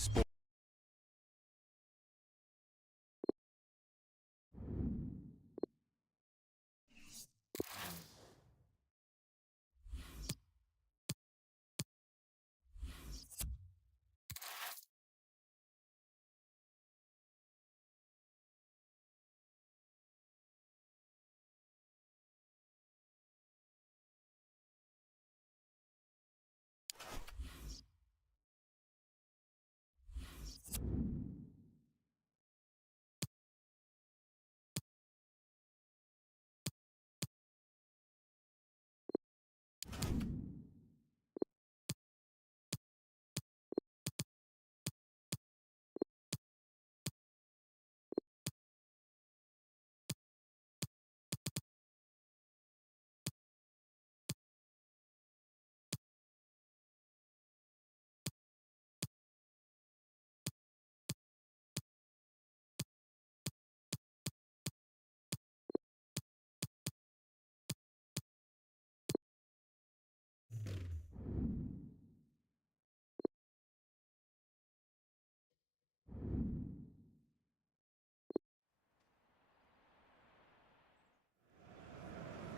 sport.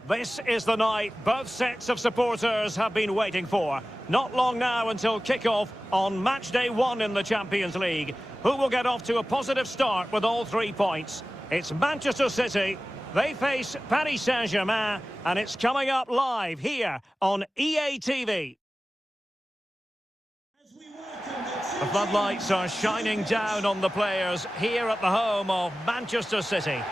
This is the night both sets of supporters have been waiting for. Not long now until kick-off on match day 1 in the Champions League. Who will get off to a positive start with all 3 points? It's Manchester City. They face Paris Saint-Germain, and it's coming up live here on EA TV. The floodlights are shining down on the players here at the home of Manchester City.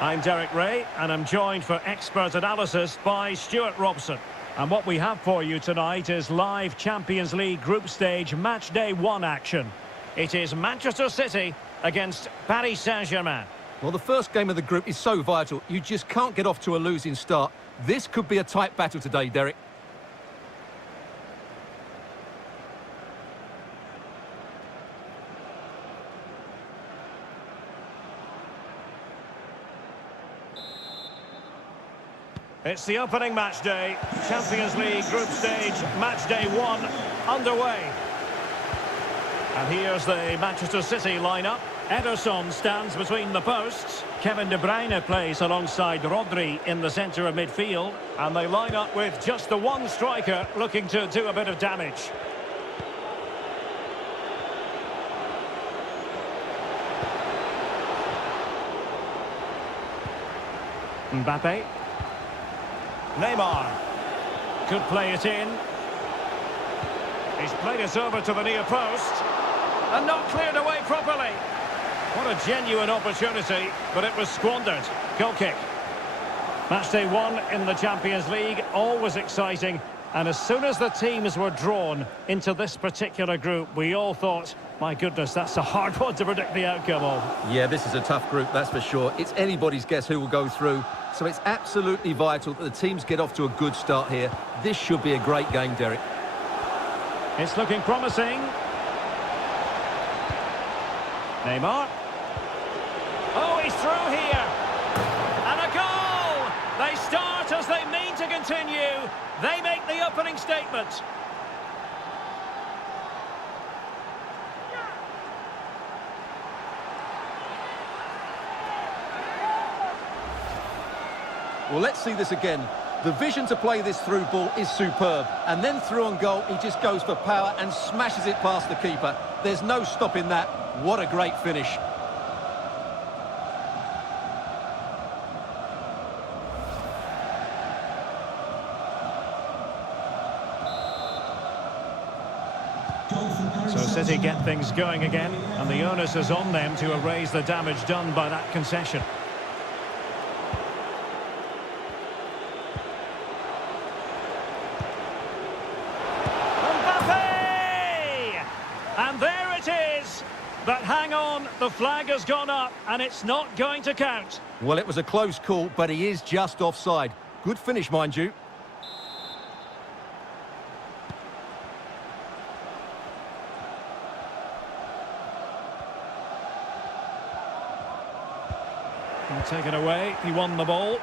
I'm Derek Ray, and I'm joined for expert analysis by Stuart Robson. And what we have for you tonight is live Champions League group stage match day 1 action. It is Manchester City against Paris Saint-Germain. Well, the first game of the group is so vital. You just can't get off to a losing start. This could be a tight battle today, Derek. It's the opening match day, Champions League group stage, match day 1 underway. And here's the Manchester City lineup. Ederson stands between the posts. Kevin De Bruyne plays alongside Rodri in the centre of midfield. And they line up with just the one striker looking to do a bit of damage. Mbappe. Neymar could play it in. He's played it over to the near post and not cleared away properly. What a genuine opportunity, but it was squandered. Goal kick. Match day 1 in the Champions League, always exciting. And as soon as the teams were drawn into this particular group, we all thought, my goodness, that's a hard one to predict the outcome of. Yeah, this is a tough group, that's for sure. It's anybody's guess who will go through. So it's absolutely vital that the teams get off to a good start here. This should be a great game, Derek. It's looking promising. Neymar. Oh, he's through here. And a goal! They start as they mean to continue. They make the opening statement. Well, let's see this again. The vision to play this through ball is superb. And then through on goal, he just goes for power and smashes it past the keeper. There's no stopping that. What a great finish. So City get things going again, and the onus is on them to erase the damage done by that concession. And there it is. But hang on, the flag has gone up and it's not going to count. Well, it was a close call, but he is just offside. Good finish, mind you. Taken away, he won the ball.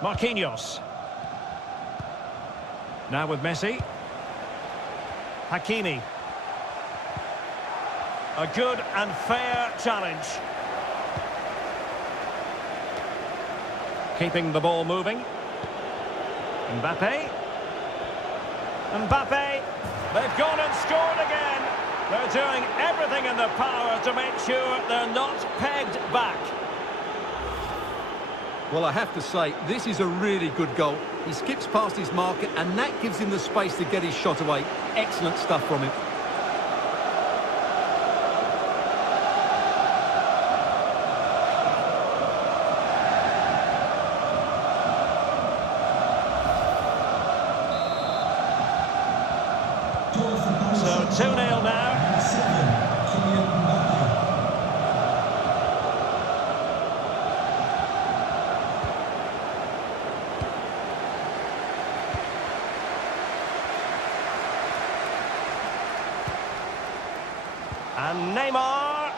Marquinhos. Now with Messi. Hakimi. A good and fair challenge. Keeping the ball moving. Mbappe. Mbappe. They've gone and scored again. They're doing everything in their power to make sure they're not pegged back. Well, I have to say, this is a really good goal. He skips past his marker, and that gives him the space to get his shot away. Excellent stuff from him. So 2-0 now. And Neymar.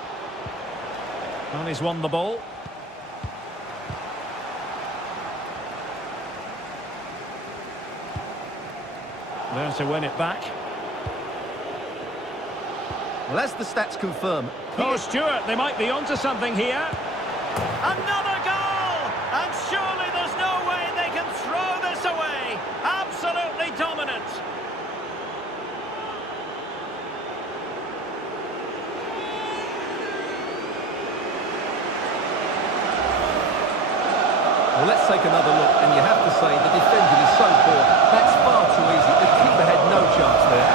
And he's won the ball. There to win it back. Well, as the stats confirm... Oh, Stuart, they might be onto something here. Another goal! And surely there's no way they can throw this away. Absolutely dominant. Well, let's take another look, and you have to say the defending is so poor. That's far too easy. The keeper had no chance there.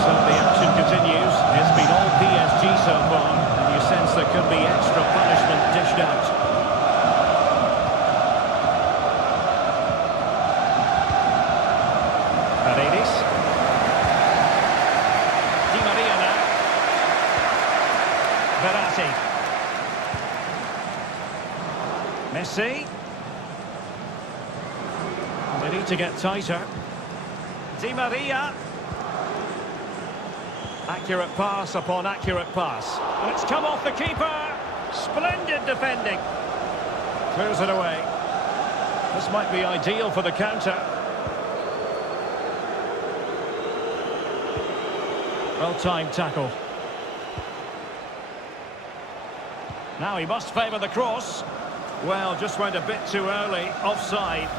So the action continues. It's been all PSG so far, and you sense there could be extra punishment dished out. Paredes. Di Maria now. Verratti. Messi. They need to get tighter. Di Maria. Accurate pass upon accurate pass. And it's come off the keeper. Splendid defending. Clears it away. This might be ideal for the counter. Well-timed tackle. Now he must favour the cross. Well, just went a bit too early. Offside.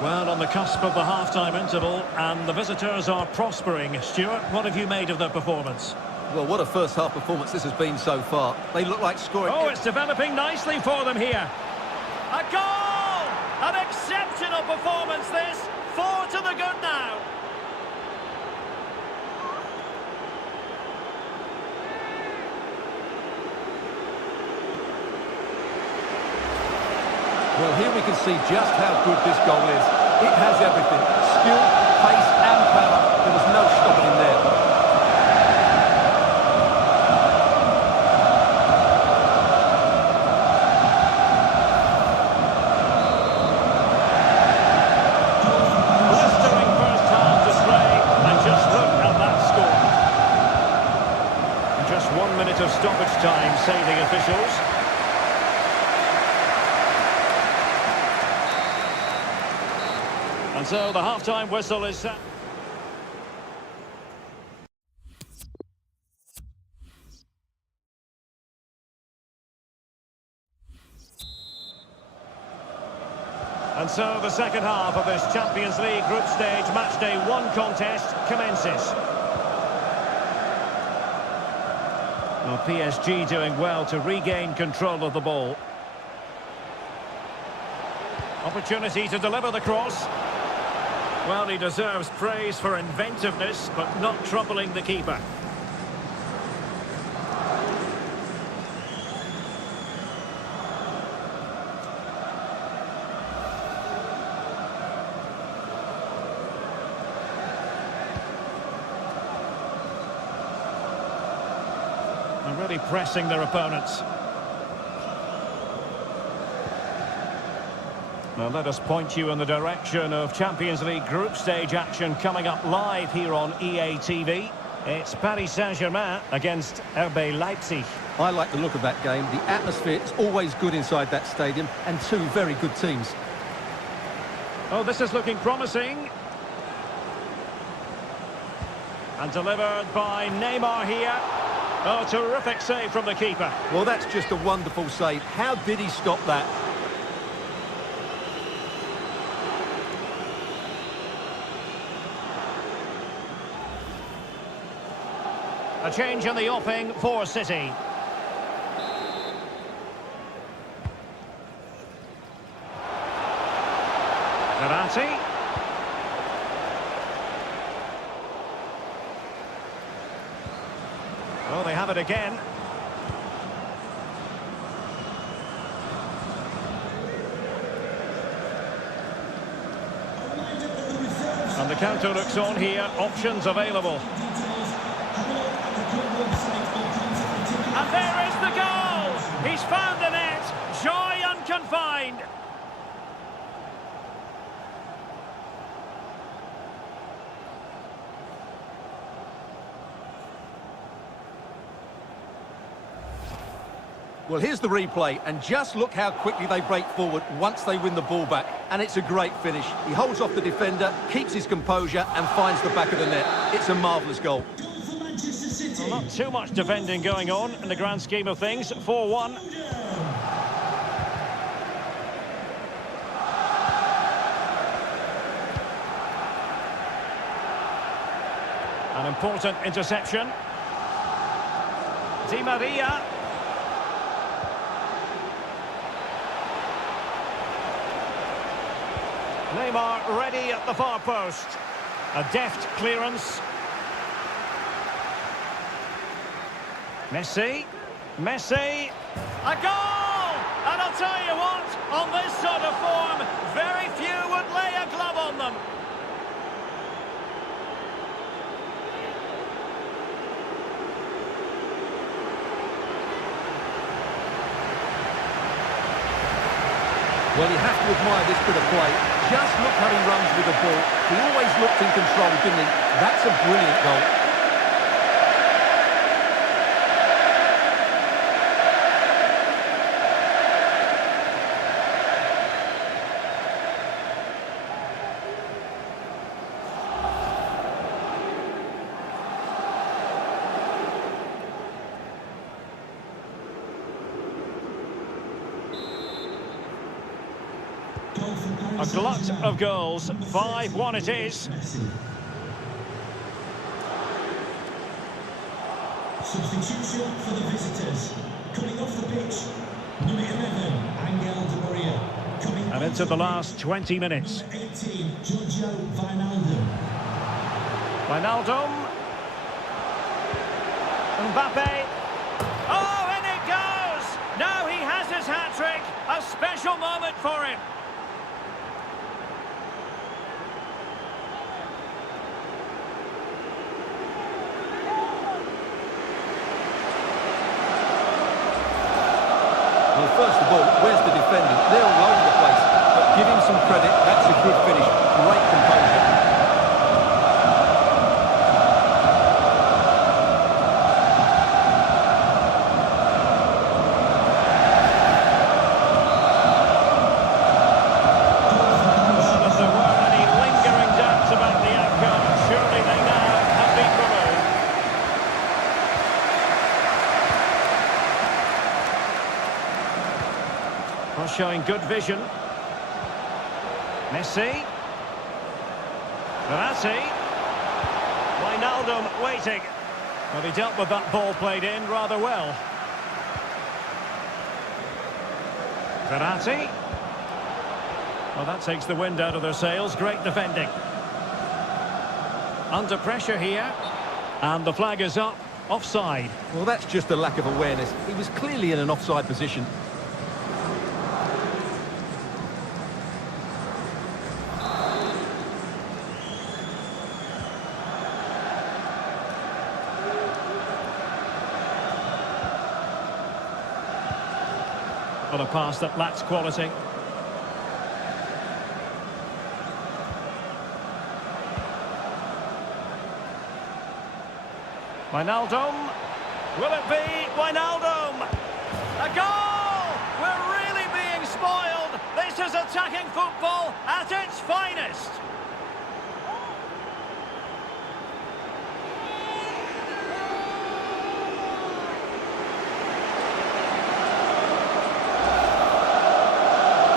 Well, on the cusp of the half-time interval, and the visitors are prospering. Stuart, what have you made of their performance? Well, what a first-half performance this has been so far. They look like scoring... Oh, it's developing nicely for them here. A goal! An exceptional performance, this. 4 to the good now. Well, here we can see just how good this goal is. It has everything. Skill, pace and power. There was no stopping him there. Blistering first-half display, and just look at that score. Just 1 minute of stoppage time, say the officials. And so the half-time whistle is set. And so the second half of this Champions League group stage matchday 1 contest commences. Well, PSG doing well to regain control of the ball. Opportunity to deliver the cross. Well, he deserves praise for inventiveness, but not troubling the keeper. They're really pressing their opponents. Now let us point you in the direction of Champions League group stage action coming up live here on EA TV. It's Paris Saint-Germain against RB Leipzig. I like the look of that game. The atmosphere is always good inside that stadium, and two very good teams. Oh, this is looking promising. And delivered by Neymar here. Oh, terrific save from the keeper. Well, that's just a wonderful save. How did he stop that? A change in the offing for City. Verratti. Oh, they have it again. And the counter looks on here. Options available. And there is the goal! He's found the net! Joy unconfined! Well, here's the replay, and just look how quickly they break forward once they win the ball back. And it's a great finish. He holds off the defender, keeps his composure, and finds the back of the net. It's a marvellous goal. Well, not too much defending going on in the grand scheme of things. 4-1. An important interception. Di Maria. Neymar ready at the far post. A deft clearance. Messi. A goal! And I'll tell you what, on this sort of form, very few would lay a glove on them. Well, you have to admire this bit of play. Just look how he runs with the ball. He always looked in control, didn't he? That's a brilliant goal. A glut of goals. 5-1 it is. Substitution for the visitors. Coming off the pitch, number 11, Angel Di Maria. And into the last 20 minutes. 18, Giorgio Wijnaldum. Wijnaldum. Mbappe. Oh, and it goes! Now he has his hat-trick. A special moment for him. Well, first of all, where's the defending? They're all over the place. But give him some credit. That's a good finish. Great composure. Well, if there were any lingering doubts about the outcome, surely they now have been removed. Well, showing good vision. Messi. Verratti. Wijnaldum waiting. Well, he dealt with that ball played in rather well. Verratti. Well, that takes the wind out of their sails. Great defending. Under pressure here. And the flag is up. Offside. Well, that's just a lack of awareness. He was clearly in an offside position. Well, a pass that lacks quality. Wijnaldum. Will it be Wijnaldum? A goal! We're really being spoiled. This is attacking football at its finest.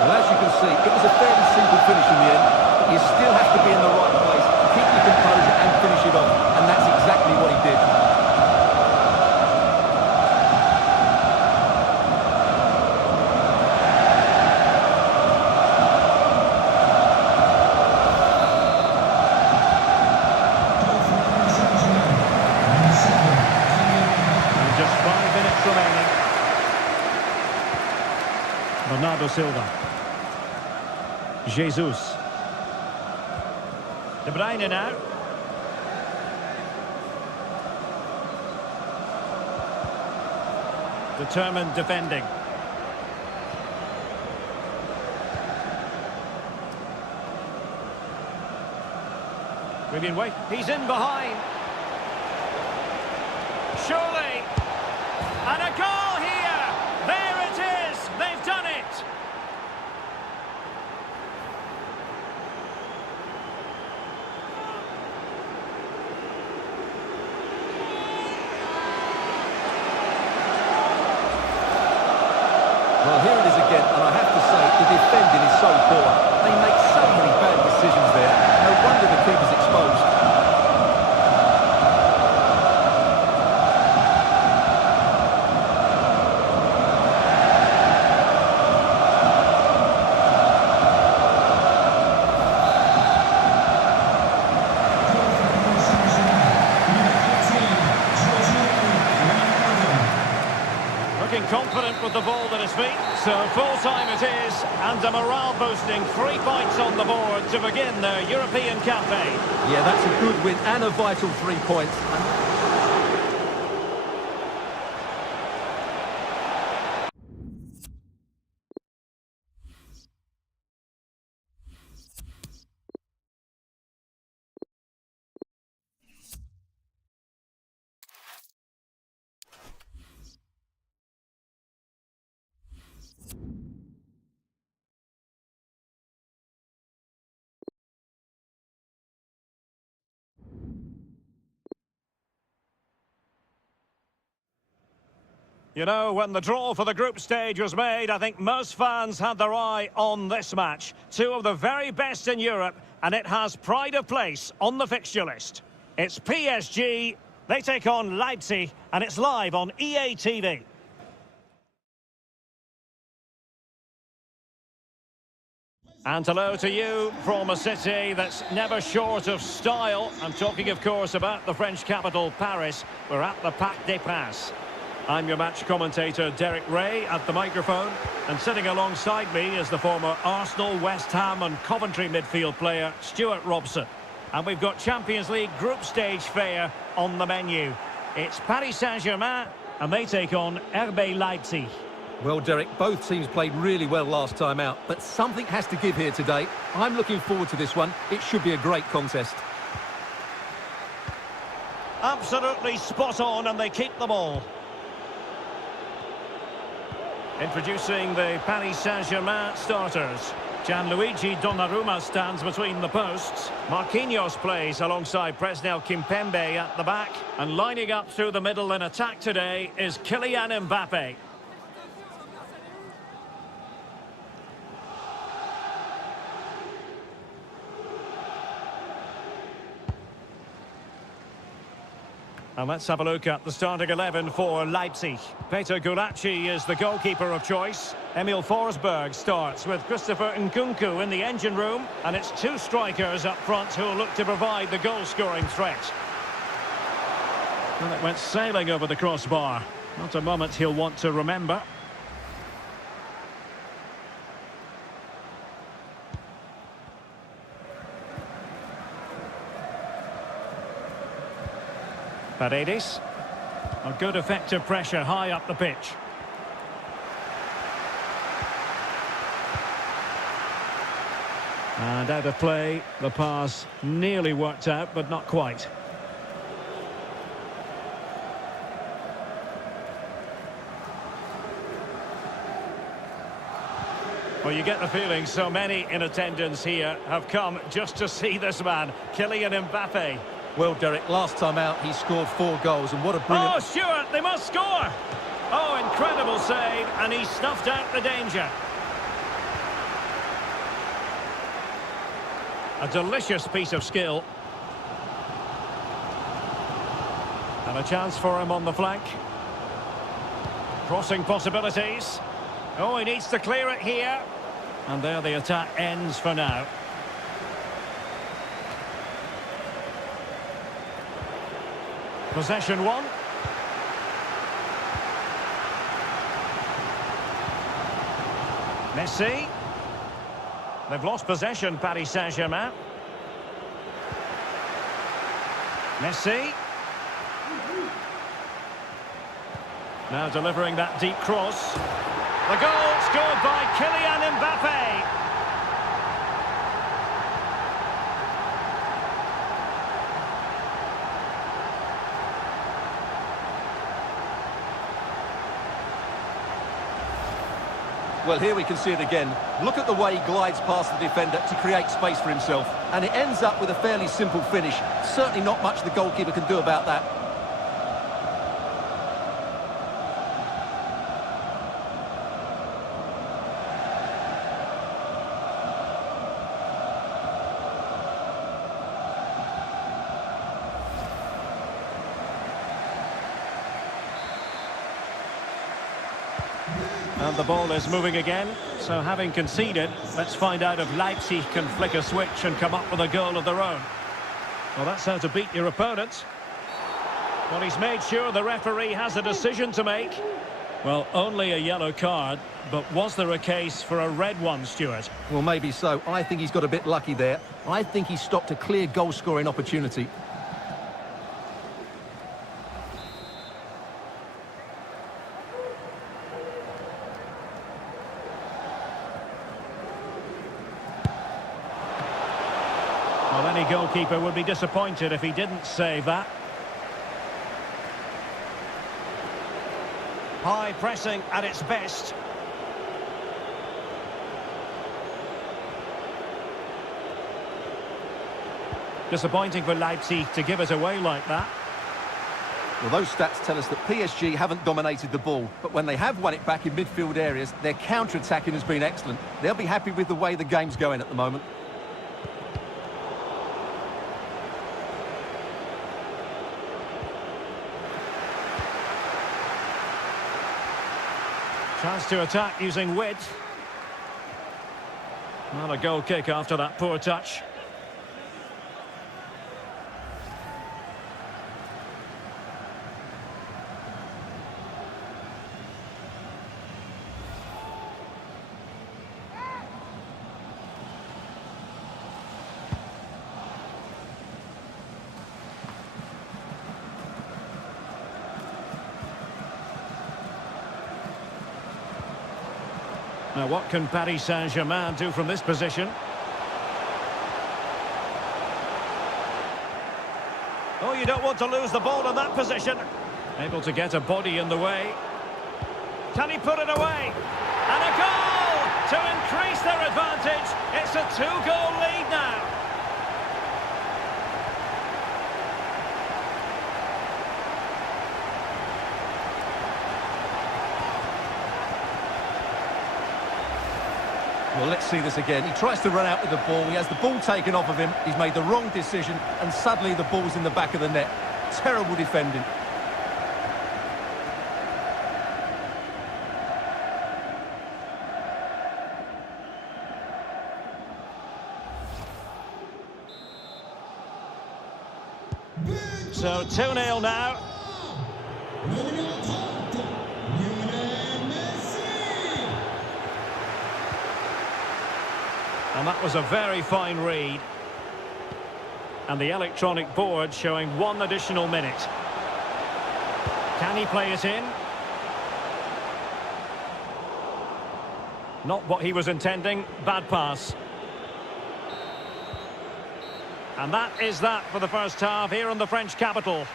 Well, as you can see, it was a fairly simple finish in the end, but you still have to be in the right place, keep your composure and finish it off, and that's exactly what he did. And just 5 minutes remaining. Bernardo Silva. Jesus. De Bruyne now. Determined defending. We've been waiting. He's in behind. Surely. And a goal here. There it is. They've done it. Well, here it is again, and I have to say, the defending is so poor. They make so many bad decisions there. No wonder the keeper's exposed. Looking confident with the ball at his feet. So full-time it is, and a morale-boosting 3 points on the board to begin their European campaign. Yeah, that's a good win and a vital 3 points. You know, when the draw for the group stage was made, I think most fans had their eye on this match. Two of the very best in Europe, and it has pride of place on the fixture list. It's PSG, they take on Leipzig, and it's live on EA TV. And hello to you from a city that's never short of style. I'm talking, of course, about the French capital, Paris. We're at the Parc des Princes. I'm your match commentator, Derek Ray, at the microphone. And sitting alongside me is the former Arsenal, West Ham and Coventry midfield player, Stuart Robson. And we've got Champions League group stage fare on the menu. It's Paris Saint-Germain, and they take on RB Leipzig. Well, Derek, both teams played really well last time out, but something has to give here today. I'm looking forward to this one. It should be a great contest. Absolutely spot on, and they keep the ball. Introducing the Paris Saint-Germain starters. Gianluigi Donnarumma stands between the posts. Marquinhos plays alongside Presnel Kimpembe at the back. And lining up through the middle in attack today is Kylian Mbappe. And let's have a look at the starting 11 for Leipzig. Peter Gulácsi is the goalkeeper of choice. Emil Forsberg starts with Christopher Nkunku in the engine room. And it's two strikers up front who will look to provide the goal-scoring threat. And it went sailing over the crossbar. Not a moment he'll want to remember. Paredes. A good effective pressure high up the pitch. And out of play, the pass nearly worked out, but not quite. Well, you get the feeling so many in attendance here have come just to see this man, Kylian Mbappe. Well, Derek, last time out he scored 4 goals, and what a brilliant... Oh, Stuart, they must score! Oh, incredible save, and he snuffed out the danger. A delicious piece of skill. And a chance for him on the flank. Crossing possibilities. Oh, he needs to clear it here. And there the attack ends for now. Possession one. Messi. They've lost possession, Paris Saint-Germain. Messi. Now delivering that deep cross. The goal scored by Kylian Mbappe. Well, here we can see it again. Look at the way he glides past the defender to create space for himself. And it ends up with a fairly simple finish. Certainly not much the goalkeeper can do about that. And the ball is moving again. So having conceded, let's find out if Leipzig can flick a switch and come up with a goal of their own. Well, that's how to beat your opponent. Well, he's made sure the referee has a decision to make. Well, only a yellow card, but was there a case for a red one, Stuart? Well, maybe so. I think he's got a bit lucky there. I think he stopped a clear goal-scoring opportunity. Well, any goalkeeper would be disappointed if he didn't save that. High pressing at its best. Disappointing for Leipzig to give it away like that. Well, those stats tell us that PSG haven't dominated the ball, but when they have won it back in midfield areas, their counter-attacking has been excellent. They'll be happy with the way the game's going at the moment. Chance to attack using width. Not a goal kick after that poor touch. Now, what can Paris Saint-Germain do from this position? Oh, you don't want to lose the ball in that position. Able to get a body in the way. Can he put it away? And a goal to increase their advantage. It's a 2-goal lead now. Well, let's see this again. He tries to run out with the ball. He has the ball taken off of him. He's made the wrong decision, and suddenly the ball's in the back of the net. Terrible defending. So 2-0 now. And that was a very fine read. And the electronic board showing 1 additional minute. Can he play it in? Not what he was intending. Bad pass. And that is that for the first half here in the French capital.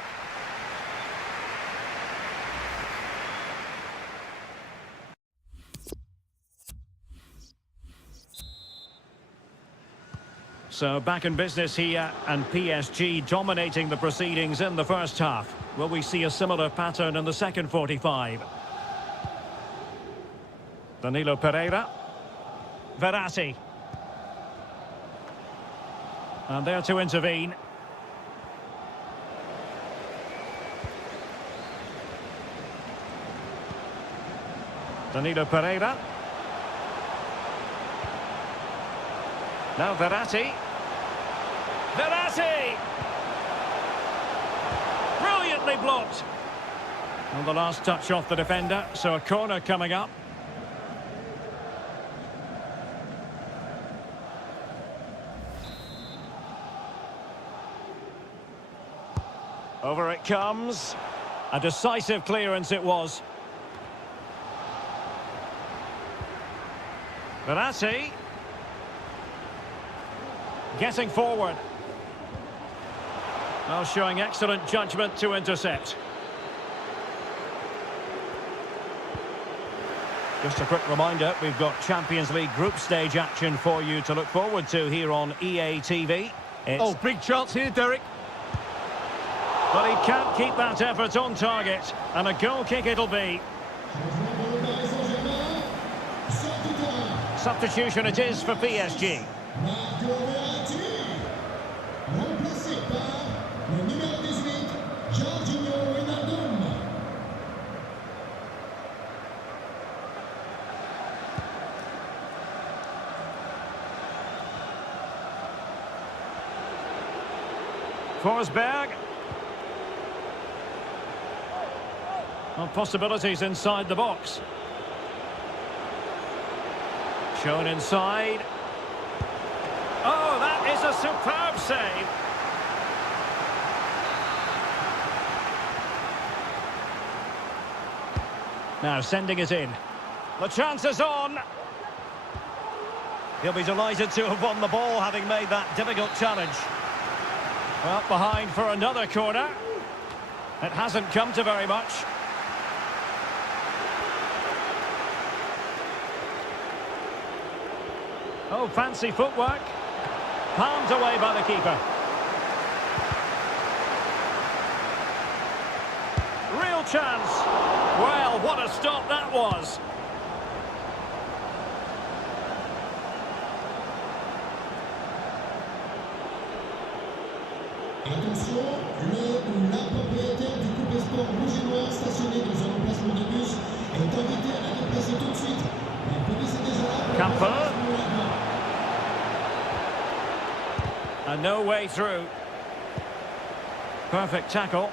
So back in business here, and PSG dominating the proceedings in the first half. Will we see a similar pattern in the second 45? Danilo Pereira. Verratti. And there to intervene. Danilo Pereira. Now Verratti. Verratti! Brilliantly blocked. And the last touch off the defender, so a corner coming up. Over it comes. A decisive clearance it was. Verratti. Getting forward. Well, showing excellent judgment to intercept. Just a quick reminder, we've got Champions League group stage action for you to look forward to here on EA TV. Oh, big chance here, Derek. But he can't keep that effort on target. And a goal kick it'll be. Substitution it is for PSG. Forsberg. Well, possibilities inside the box. Shown inside. Oh, that is a superb save. Now sending it in. The chance is on. He'll be delighted to have won the ball, having made that difficult challenge. Well, behind for another corner. It hasn't come to very much. Oh, fancy footwork. Palmed away by the keeper. Real chance. Well, what a stop that was. Attention, le ou la propriétaire du couple sport rouge et noir stationné dans un emplacement de bus est invité à la déplacer tout de suite. La police est déjà là. Camper. And no way through. Perfect tackle.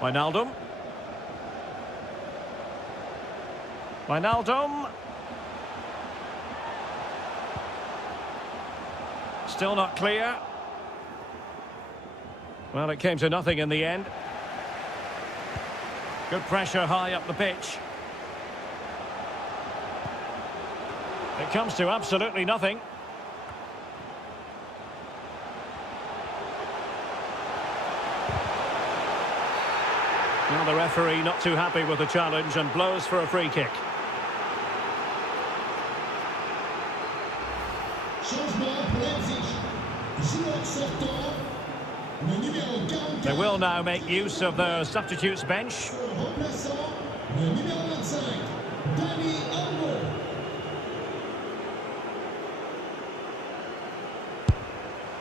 Wijnaldum. Wijnaldum. Still not clear. Well, it came to nothing in the end. Good pressure high up the pitch. It comes to absolutely nothing. Now the referee not too happy with the challenge and blows for a free kick. They will now make use of the substitutes bench.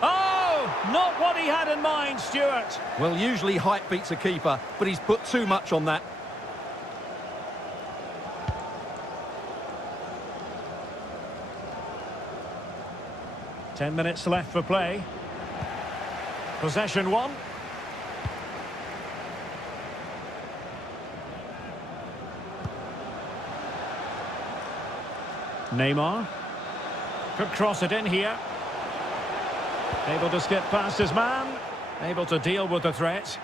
Oh, not what he had in mind, Stuart. Well, usually height beats a keeper, but he's put too much on that. Ten minutes left for play. Possession one. Neymar. Could cross it in here. Able to skip past his man. Able to deal with the threat.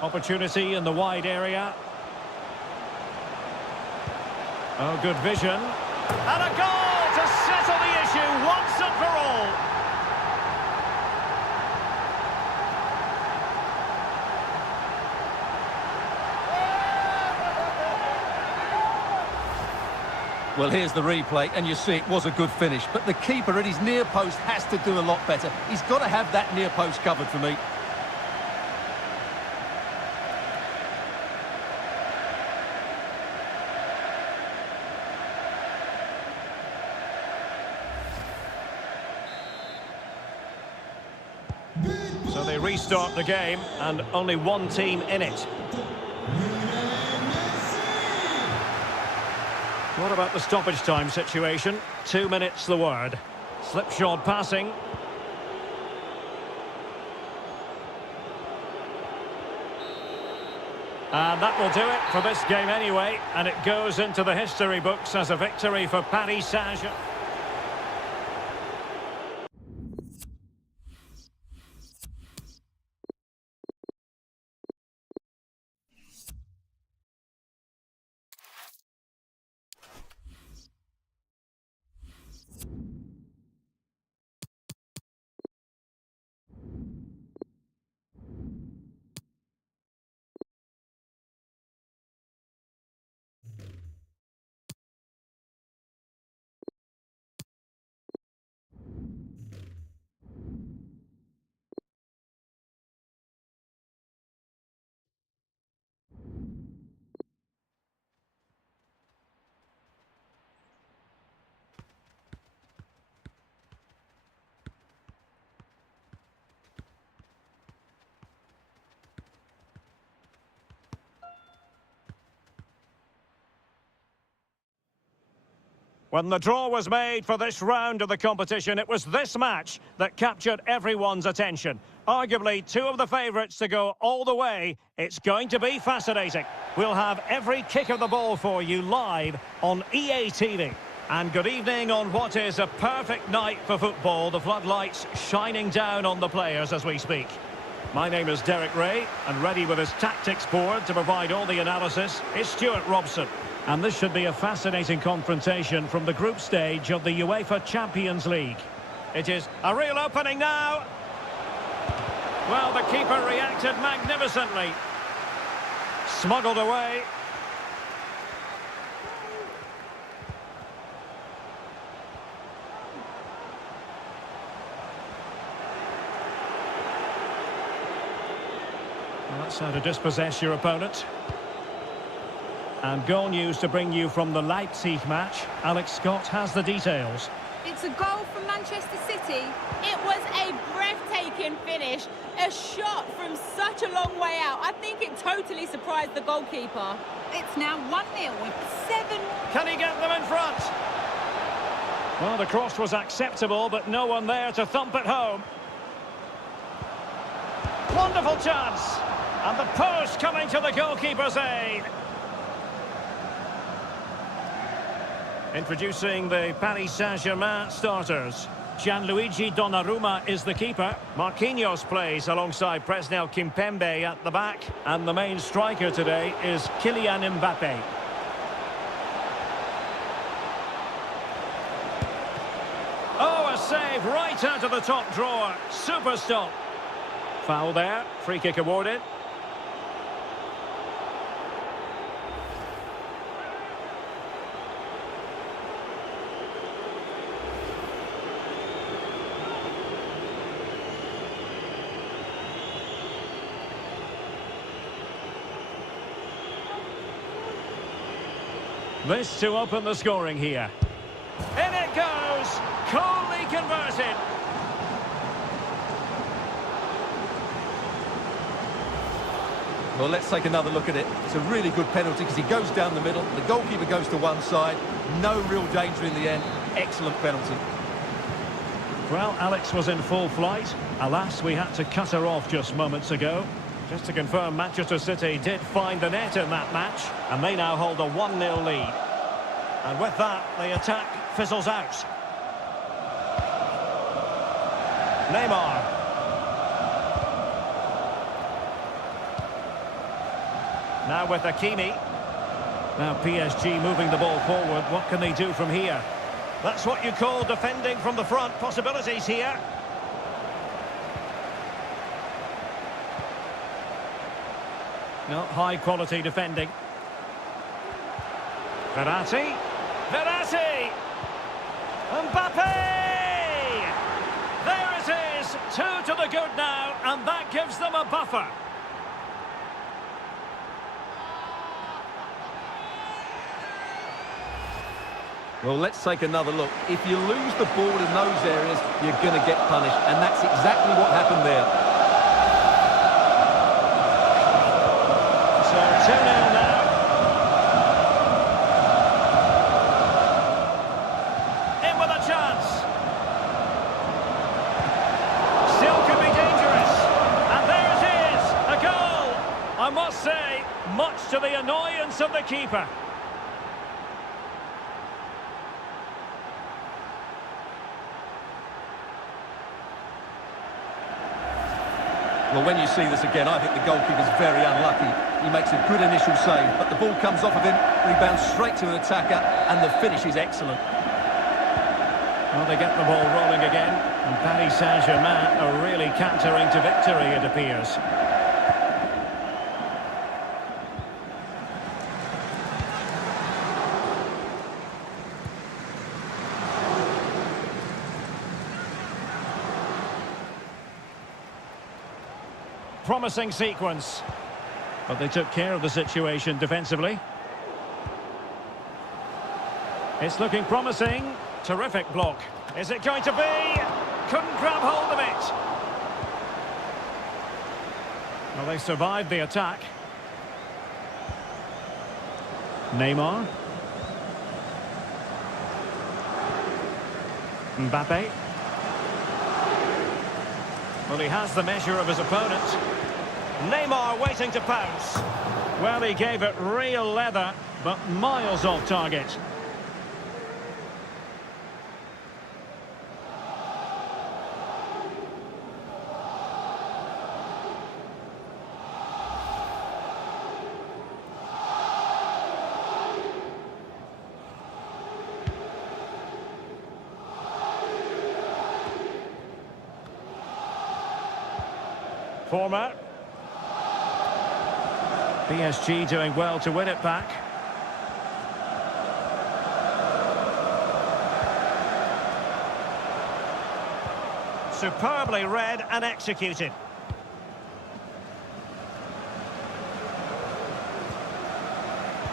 Opportunity in the wide area. Oh, good vision. And a goal to settle the issue once and for all. Well, here's the replay, and you see it was a good finish. But the keeper at his near post has to do a lot better. He's got to have that near post covered for me. So they restart the game, and only one team in it. What about the stoppage time situation? 2 minutes the word. Slipshod passing. And that will do it for this game anyway, and it goes into the history books as a victory for Paris Saint-Germain. When the draw was made for this round of the competition, it was this match that captured everyone's attention. Arguably, two of the favourites to go all the way. It's going to be fascinating. We'll have every kick of the ball for you live on EA TV. And good evening on what is a perfect night for football. The floodlights shining down on the players as we speak. My name is Derek Ray, and ready with his tactics board to provide all the analysis is Stuart Robson. And this should be a fascinating confrontation from the group stage of the UEFA Champions League. It is a real opening now. Well, the keeper reacted magnificently. Smuggled away. Well, that's how to dispossess your opponent. And goal news to bring you from the Leipzig match. Alex Scott has the details. It's a goal from Manchester City. It was a breathtaking finish. A shot from such a long way out. I think it totally surprised the goalkeeper. It's now 1-0 with 7... Can he get them in front? Well, the cross was acceptable, but no one there to thump it home. Wonderful chance. And the post coming to the goalkeeper's aid. Introducing the Paris Saint-Germain starters. Gianluigi Donnarumma is the keeper. Marquinhos plays alongside Presnel Kimpembe at the back. And the main striker today is Kylian Mbappe. Oh, a save right out of the top drawer. Super stop. Foul there. Free kick awarded. This to open the scoring here. In it goes! Coolly converted! Well, let's take another look at it. It's a really good penalty because he goes down the middle. The goalkeeper goes to one side. No real danger in the end. Excellent penalty. Well, Alex was in full flight. Alas, we had to cut her off just moments ago. Just to confirm, Manchester City did find the net in that match, and they now hold a 1-0 lead. And with that, the attack fizzles out. Neymar. Now with Hakimi. Now PSG moving the ball forward. What can they do from here? That's what you call defending from the front. Possibilities here. No, high quality defending. Verratti. Verratti! Mbappe! There it is! 2 to the good now, and that gives them a buffer. Well, let's take another look. If you lose the ball in those areas, you're going to get punished, and that's exactly what happened there. So 2-0 now. In with a chance. Still could be dangerous. And there it is, a goal. I must say, much to the annoyance of the keeper. Well, when you see this again, I think the goalkeeper's very unlucky. He makes a good initial save, but the ball comes off of him, rebounds straight to an attacker, and the finish is excellent. Well, they get the ball rolling again, and Paris Saint-Germain are really cantering to victory, it appears. Promising sequence, but they took care of the situation defensively. It's looking promising. Terrific block. Is it going to be? Couldn't grab hold of it. Well, they survived the attack. Neymar. Mbappe. Well, he has the measure of his opponent. Neymar waiting to pounce. Well, he gave it real leather, but miles off target. Former. PSG doing well to win it back. Superbly read and executed.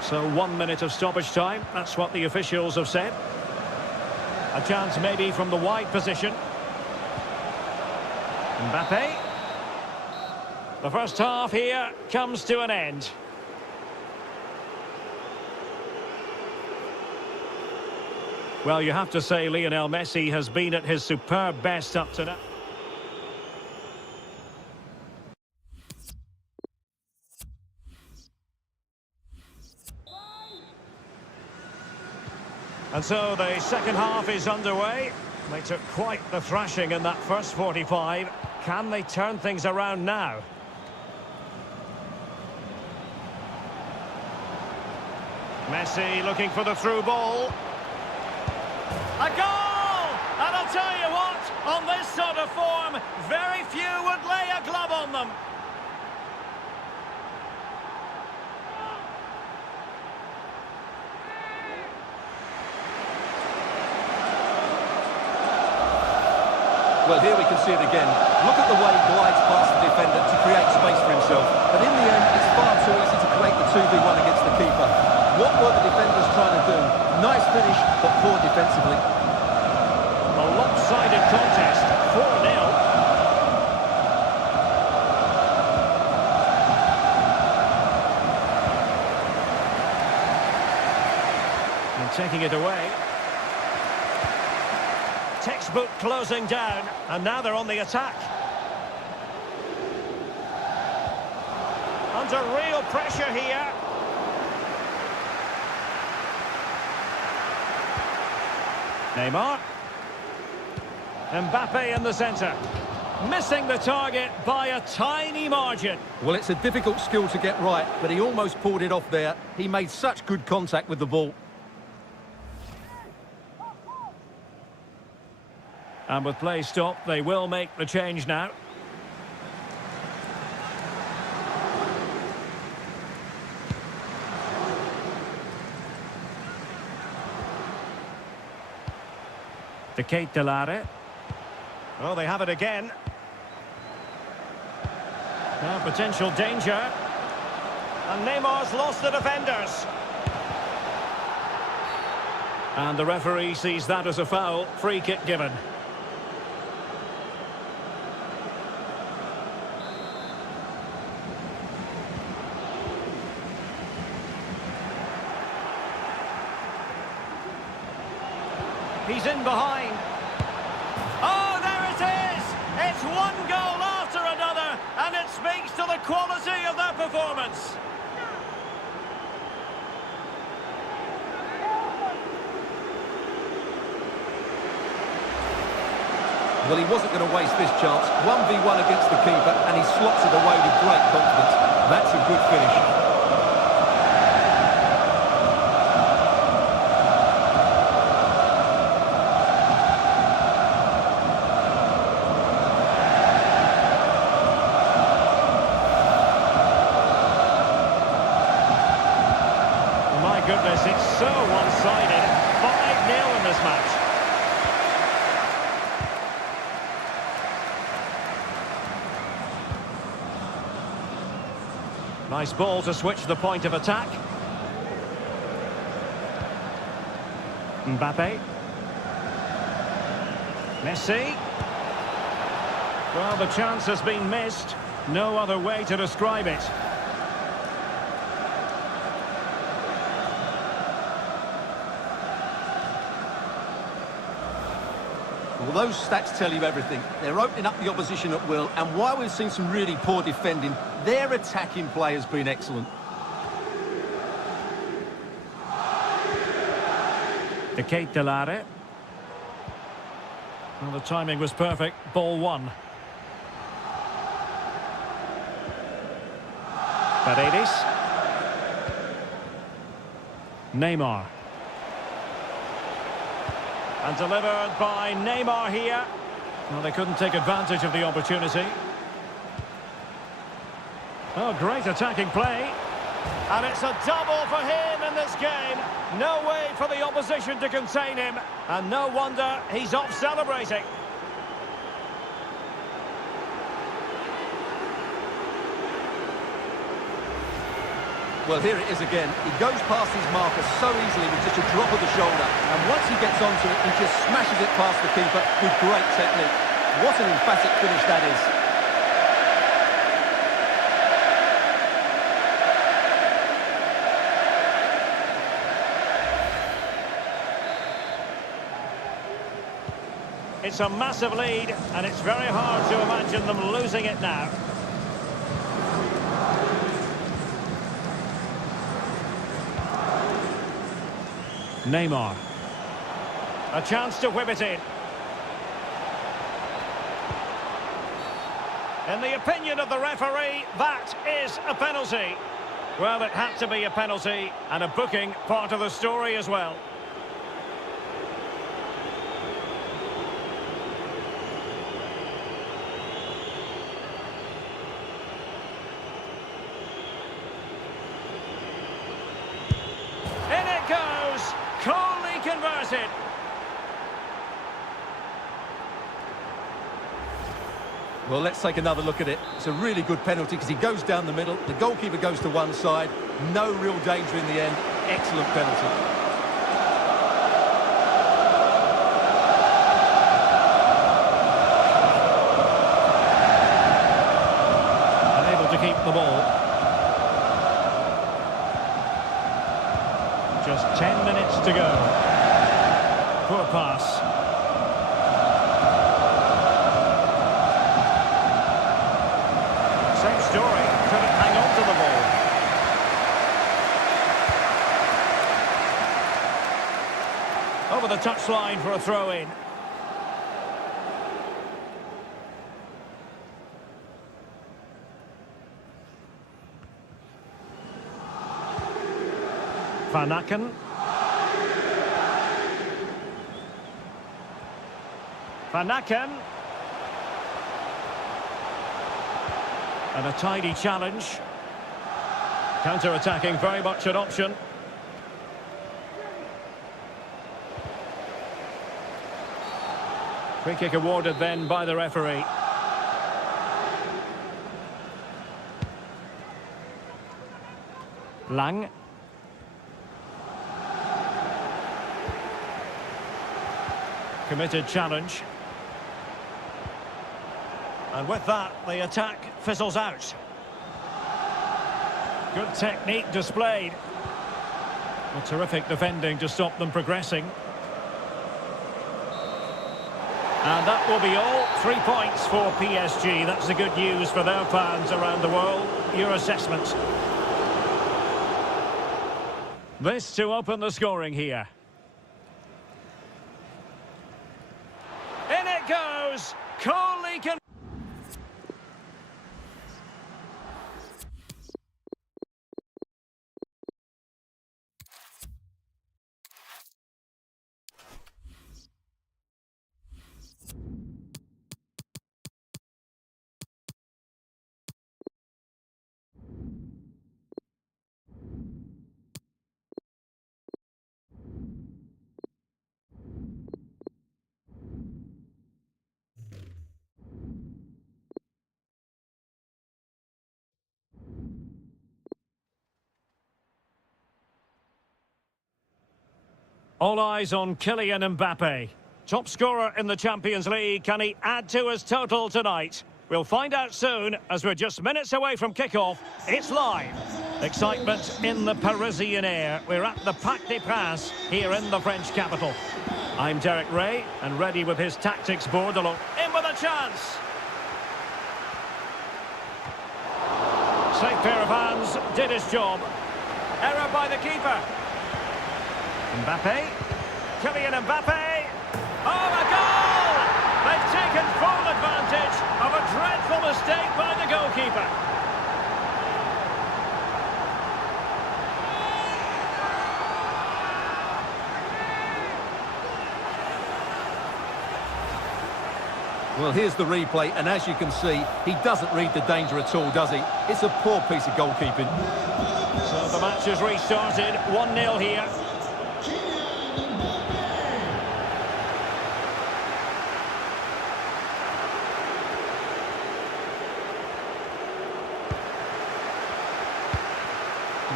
So 1 minute of stoppage time, that's what the officials have said. A chance maybe from the wide position. Mbappe. The first half here comes to an end. Well, you have to say Lionel Messi has been at his superb best up to now. And so the second half is underway. They took quite the thrashing in that first 45. Can they turn things around now? Messi looking for the through ball. A goal! And I'll tell you what, on this sort of form, very few would lay a glove on them. Well, here we can see it again. Look at the way he glides past the defender to create space for himself. But in the end, it's far too easy to create the 2v1 against the keeper. What were the defenders trying to do? Nice finish, but poor defensively. A lopsided contest, 4-0. And taking it away. Textbook closing down, and now they're on the attack. Under real pressure here. Neymar. Mbappe in the centre. Missing the target by a tiny margin. Well, it's a difficult skill to get right, but he almost pulled it off there. He made such good contact with the ball. And with play stopped, they will make the change now. De Ketelare. Oh, they have it again. Now potential danger. And Neymar's lost the defenders. And the referee sees that as a foul. Free kick given. He's in behind. Oh, there it is! It's one goal after another, and it speaks to the quality of their performance. Well, he wasn't going to waste this chance. 1v1 against the keeper, and he slots it away with great confidence. That's a good finish. Goodness, it's so one-sided. 5-0 in this match. Nice ball to switch the point of attack. Mbappe. Messi. Well, the chance has been missed. No other way to describe it. Well, those stats tell you everything. They're opening up the opposition at will, and while we've seen some really poor defending, their attacking play has been excellent. De Ketelare. Well, the timing was perfect. Ball one. Paredes. Neymar. And delivered by Neymar here. Well, they couldn't take advantage of the opportunity. Oh, great attacking play. And it's a double for him in this game. No way for the opposition to contain him. And no wonder he's off celebrating. Well, here it is again. He goes past his marker so easily with just a drop of the shoulder. And once he gets onto it, he just smashes it past the keeper with great technique. What an emphatic finish that is. It's a massive lead, and it's very hard to imagine them losing it now. Neymar. A chance to whip it in. In the opinion of the referee, that is a penalty. Well, it had to be a penalty, and a booking part of the story as well. In it goes! Coolly converted. Well, let's take another look at it. It's a really good penalty because he goes down the middle. The goalkeeper goes to one side. No real danger in the end. Excellent penalty. Unable to keep the ball. Just 10 minutes to go. Poor pass. Same story. Couldn't hang on to the ball. Over the touchline for a throw-in. Van Aken. Van Aken. And a tidy challenge. Counter-attacking, very much an option. Free kick awarded then by the referee. Lang. Committed challenge. And with that, the attack fizzles out. Good technique displayed. A terrific defending to stop them progressing. And that will be all. 3 points for PSG. That's the good news for their fans around the world. Your assessment? This to open the scoring here. In it goes! Coolly can... All eyes on Kylian Mbappe. Top scorer in the Champions League. Can he add to his total tonight? We'll find out soon, as we're just minutes away from kickoff. It's live. Excitement in the Parisian air. We're at the Parc des Princes here in the French capital. I'm Derek Ray, and ready with his tactics board along. In with a chance. Safe pair of hands, did his job. Error by the keeper. Mbappe, Kylian Mbappe, oh, a goal! They've taken full advantage of a dreadful mistake by the goalkeeper. Well, here's the replay, and as you can see, he doesn't read the danger at all, does he? It's a poor piece of goalkeeping. So the match has restarted, 1-0 here.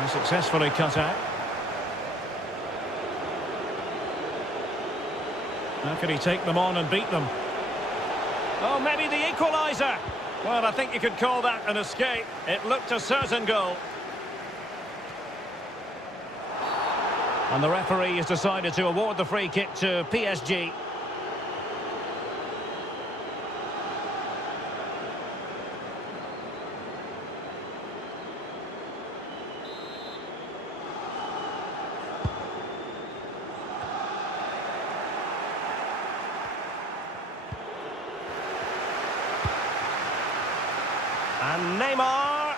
Successfully cut out. How can he take them on and beat them? Oh, maybe the equaliser. Well, I think you could call that an escape. It looked a certain goal. And the referee has decided to award the free kick to PSG. And Neymar.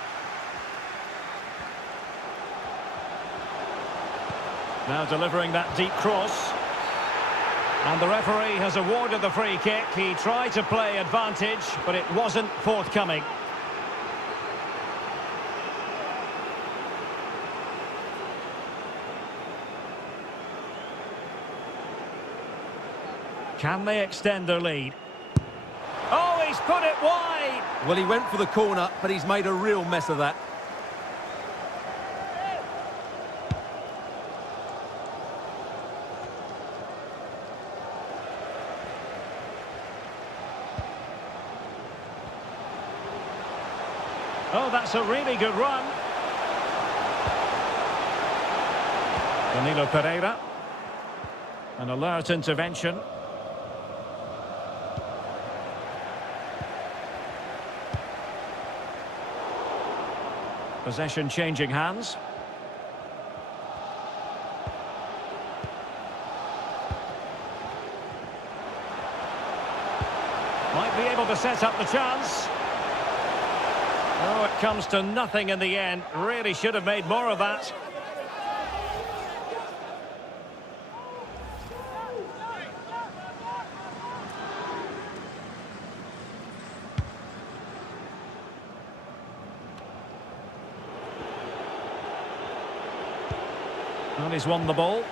Now delivering that deep cross. And the referee has awarded the free kick. He tried to play advantage, but it wasn't forthcoming. Can they extend their lead? Oh, he's put it wide! Well, he went for the corner, but he's made a real mess of that. Oh, that's a really good run. Danilo Pereira. An alert intervention. Possession changing hands. Might be able to set up the chance. Oh, it comes to nothing in the end. Really should have made more of that. And he's won the ball.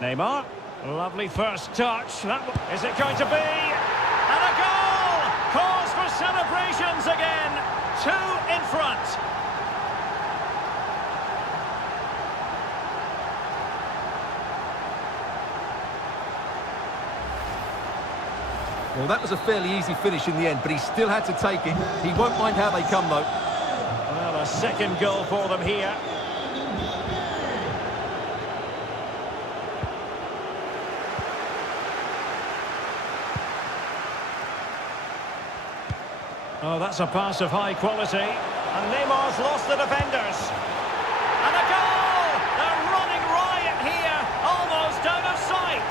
Neymar. Lovely first touch. Is it going to be? And a goal! Cause for celebrations again. 2 in front. Well, that was a fairly easy finish in the end, but he still had to take it. He won't mind how they come, though. Well, a second goal for them here. Oh, that's a pass of high quality. And Neymar's lost the defenders. And a goal! They're running riot here, almost out of sight.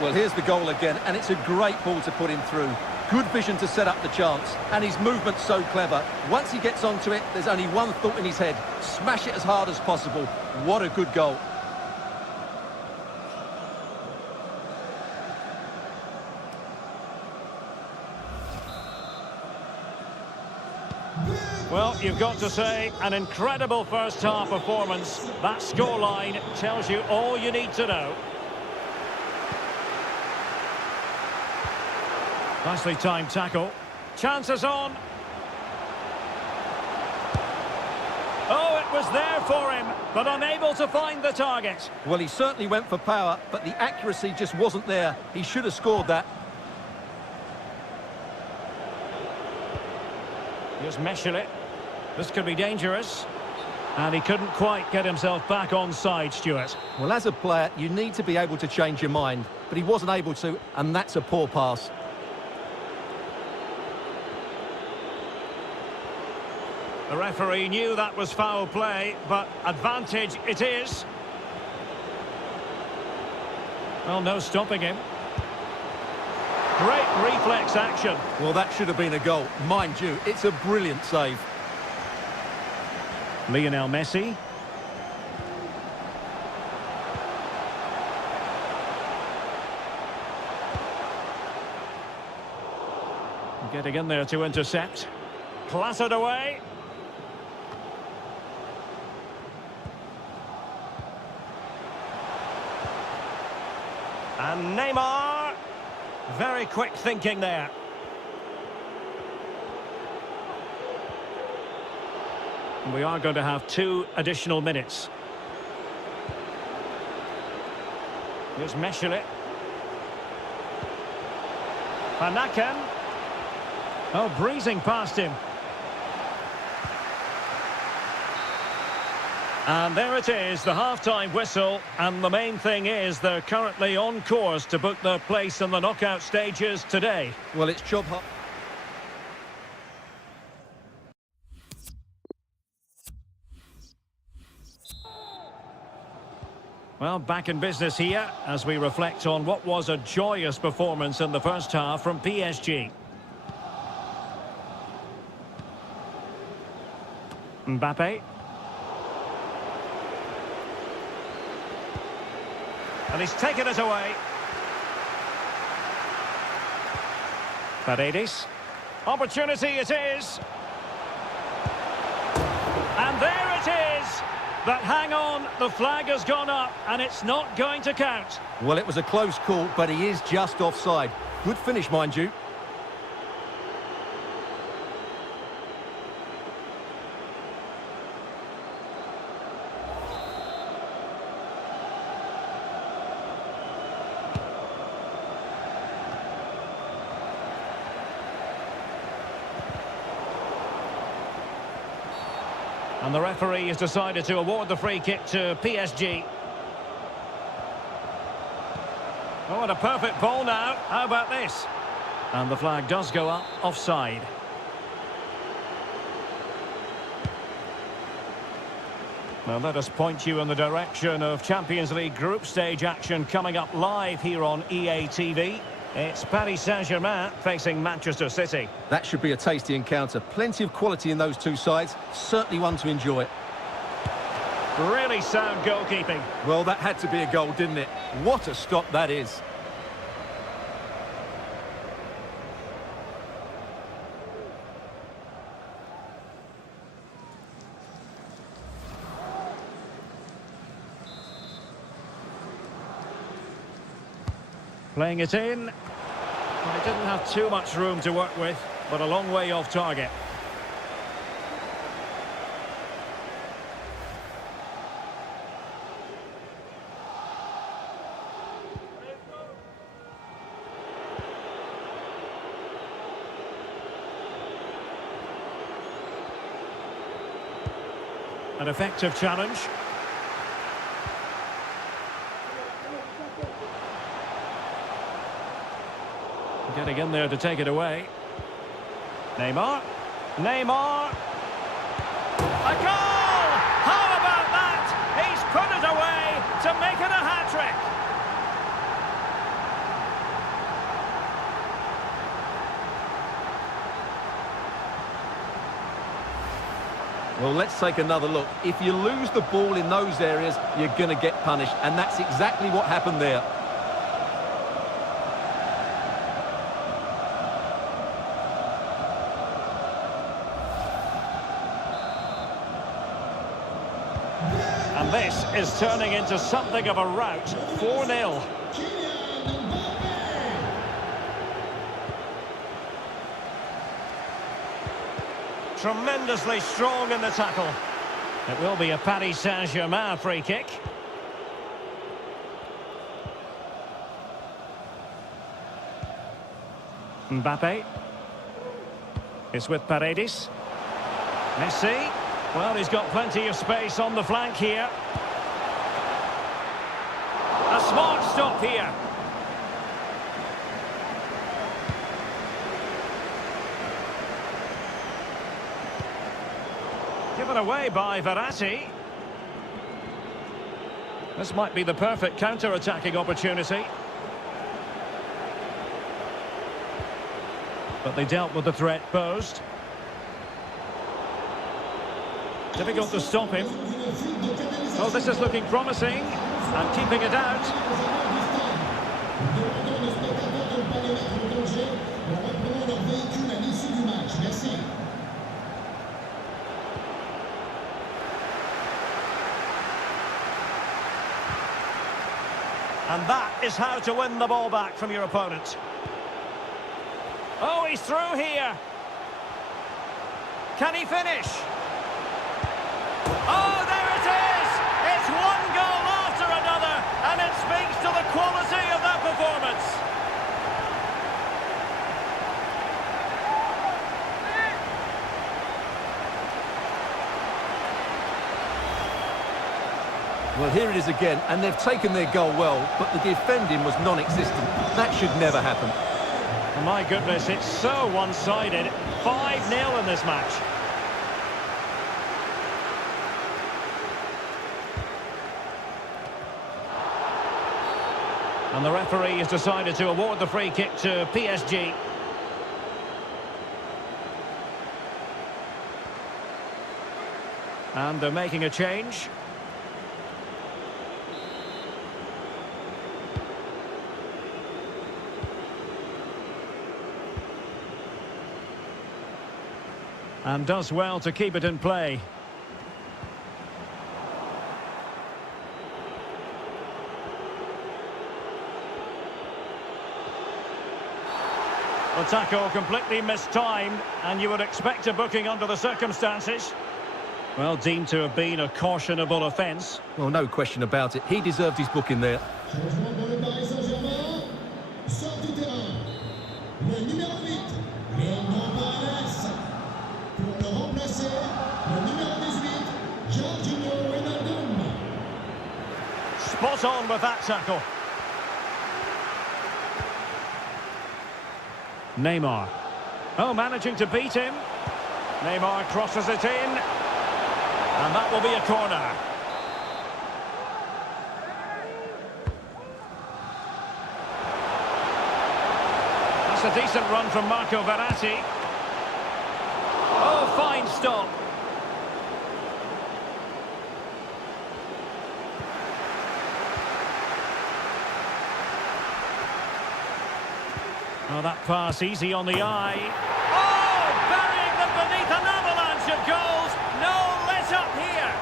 Well, here's the goal again, and it's a great ball to put him through. Good vision to set up the chance, and his movement's so clever. Once he gets onto it, there's only one thought in his head. Smash it as hard as possible. What a good goal. Well, you've got to say, an incredible first-half performance. That scoreline tells you all you need to know. Nicely timed tackle. Chances on. Oh, it was there for him, but unable to find the target. Well, he certainly went for power, but the accuracy just wasn't there. He should have scored that. Here's Meshelet. This could be dangerous. And he couldn't quite get himself back on side, Stuart. Well, as a player, you need to be able to change your mind, but he wasn't able to, and that's a poor pass. The referee knew that was foul play, but advantage it is. Well, no stopping him. Great reflex action. Well, that should have been a goal. Mind you, it's a brilliant save. Lionel Messi. Getting in there to intercept. Clattered away. And Neymar, very quick thinking there. We are going to have 2 additional minutes. Here's Meshelet. Van Aken. Oh, breezing past him. And there it is, the half-time whistle, and the main thing is they're currently on course to book their place in the knockout stages today. Well, it's job hot. Well, back in business here as we reflect on what was a joyous performance in the first half from PSG. Mbappe. And he's taken it away. Paredes. Opportunity it is. And there it is. But hang on, the flag has gone up and it's not going to count. Well, it was a close call, but he is just offside. Good finish, mind you. And the referee has decided to award the free kick to PSG. Oh, and a perfect ball now. How about this? And the flag does go up, offside. Now let us point you in the direction of Champions League group stage action coming up live here on EA TV. It's Paris Saint-Germain facing Manchester City. That should be a tasty encounter. Plenty of quality in those two sides. Certainly one to enjoy. Really sound goalkeeping. Well, that had to be a goal, didn't it? What a stop that is. Playing it in. Well, he didn't have too much room to work with, but a long way off target. An effective challenge. Getting in there to take it away. Neymar. Neymar. A goal! How about that? He's put it away to make it a hat-trick. Well, let's take another look. If you lose the ball in those areas, you're going to get punished. And that's exactly what happened there. And this is turning into something of a rout. 4-0. Tremendously strong in the tackle. It will be a Paris Saint-Germain free kick. Mbappe. It's with Paredes. Messi. Well, he's got plenty of space on the flank here. A smart stop here. Given away by Verratti. This might be the perfect counter-attacking opportunity. But they dealt with the threat posed. Difficult to stop him. Oh, this is looking promising. And keeping it out. And that is how to win the ball back from your opponent. Oh, he's through here. Can he finish? Oh, there it is! It's one goal after another, and it speaks to the quality of that performance. Well, here it is again, and they've taken their goal well, but the defending was non-existent. That should never happen. Oh, my goodness, it's so one-sided. 5-0 in this match. And the referee has decided to award the free kick to PSG. And they're making a change. And does well to keep it in play. The tackle completely mistimed, and you would expect a booking under the circumstances. Well, deemed to have been a cautionable offence. Well, no question about it. He deserved his booking there. Spot on with that tackle. Neymar. Oh, managing to beat him. Neymar crosses it in. And that will be a corner. That's a decent run from Marco Verratti. Oh, fine stop. Oh, that pass easy on the eye. Oh, burying them beneath an avalanche of goals. No let up here.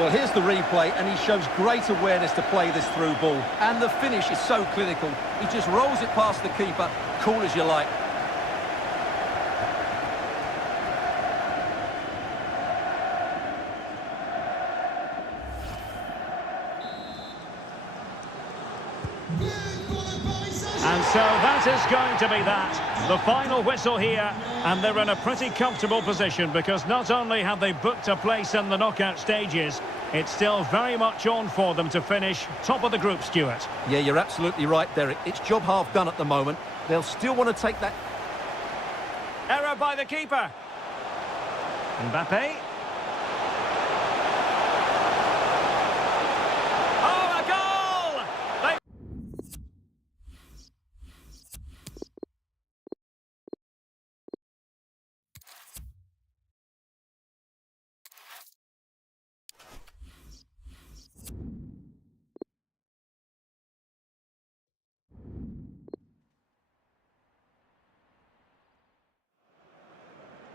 Well, here's the replay, and he shows great awareness to play this through ball. And the finish is so clinical. He just rolls it past the keeper, cool as you like. And so that is going to be that. The final whistle here, and they're in a pretty comfortable position because not only have they booked a place in the knockout stages, it's still very much on for them to finish top of the group, Stuart. Yeah, you're absolutely right, Derek. It's job half done at the moment. They'll still want to take that. Error by the keeper. Mbappe. Oh, a goal! They...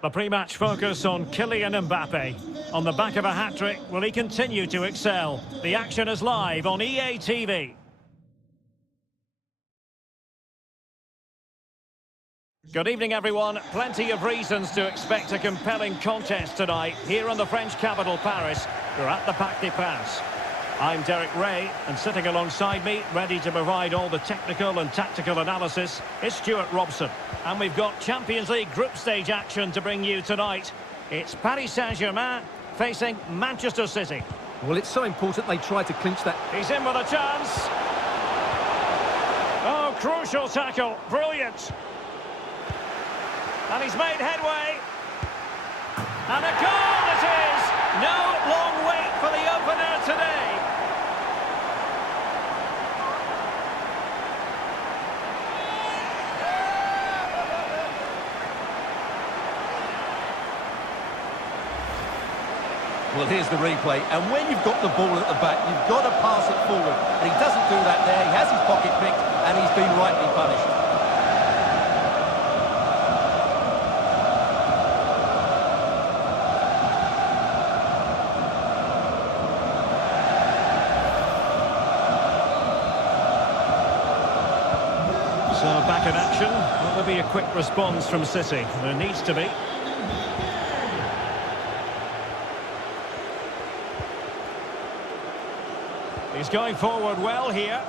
The pre-match focus on Kylian Mbappe. On the back of a hat-trick, will he continue to excel? The action is live on EA TV. Good evening, everyone. Plenty of reasons to expect a compelling contest tonight here in the French capital, Paris. We're at the Parc des Princes. I'm Derek Ray, and sitting alongside me, ready to provide all the technical and tactical analysis, is Stuart Robson. And we've got Champions League group stage action to bring you tonight. It's Paris Saint-Germain facing Manchester City. Well, it's so important they try to clinch that. He's in with a chance. Oh, crucial tackle. Brilliant. And he's made headway. And a goal it is! No long wait for the opener today. Well, here's the replay, and when you've got the ball at the back, you've got to pass it forward. And he doesn't do that there. He has his pocket picked, and he's been rightly punished. So back in action. Will there be a quick response from City? There needs to be. He's going forward well here,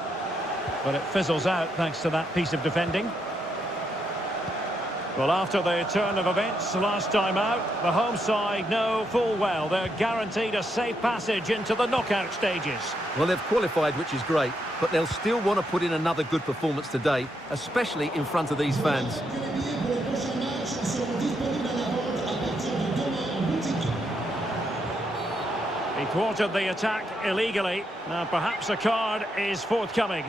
but it fizzles out thanks to that piece of defending. Well, after the turn of events last time out, the home side know full well they're guaranteed a safe passage into the knockout stages. Well, they've qualified, which is great, but they'll still want to put in another good performance today, especially in front of these fans. He thwarted the attack illegally. Now, perhaps a card is forthcoming.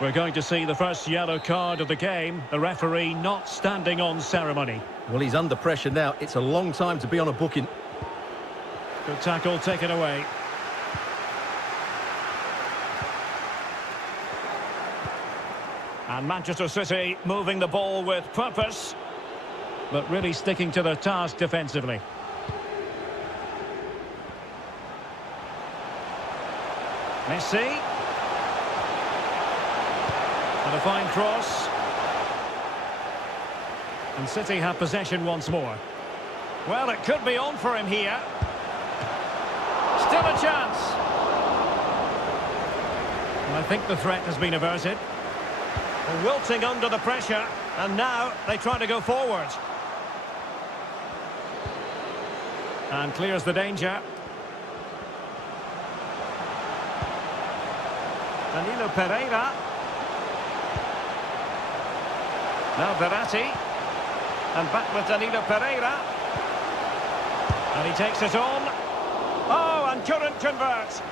We're going to see the first yellow card of the game. The referee not standing on ceremony. Well, he's under pressure now. It's a long time to be on a booking. Good tackle taken away. And Manchester City moving the ball with purpose, but really sticking to their task defensively. Messi. And a fine cross. And City have possession once more. Well, it could be on for him here. Still a chance. And I think the threat has been averted. Wilting under the pressure, and now they try to go forward. And clears the danger. Danilo Pereira. Now Verratti. And back with Danilo Pereira. And he takes it on. Oh, and couldn't convert.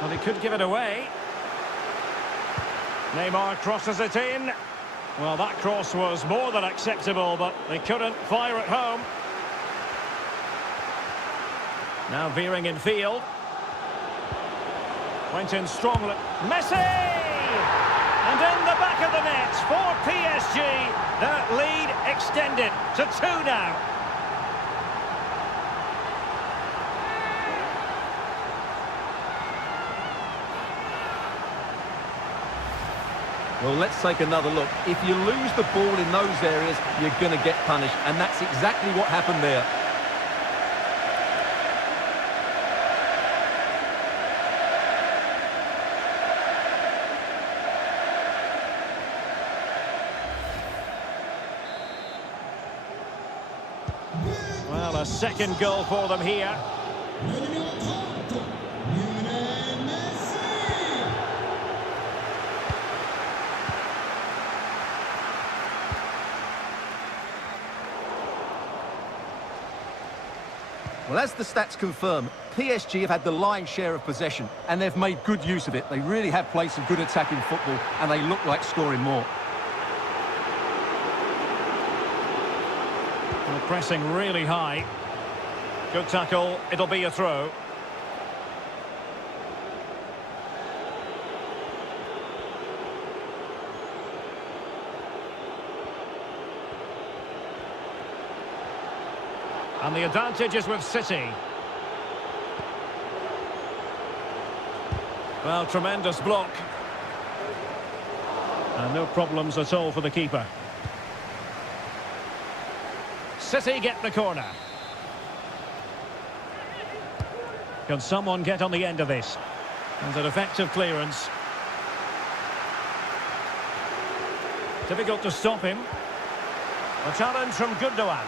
Well, he could give it away. Neymar crosses it in. Well, that cross was more than acceptable, but they couldn't fire it home. Now veering in field. Went in strongly. Messi! And in the back of the net for PSG. That lead extended to 2 now. Well, let's take another look. If you lose the ball in those areas, you're going to get punished. And that's exactly what happened there. Well, a second goal for them here. Well, as the stats confirm, PSG have had the lion's share of possession, and they've made good use of it. They really have played some good attacking football, and they look like scoring more. Well, pressing really high. Good tackle, it'll be a throw. And the advantage is with City. Well, tremendous block. And no problems at all for the keeper. City get the corner. Can someone get on the end of this? And an effective clearance. Difficult to stop him. A challenge from Gundogan.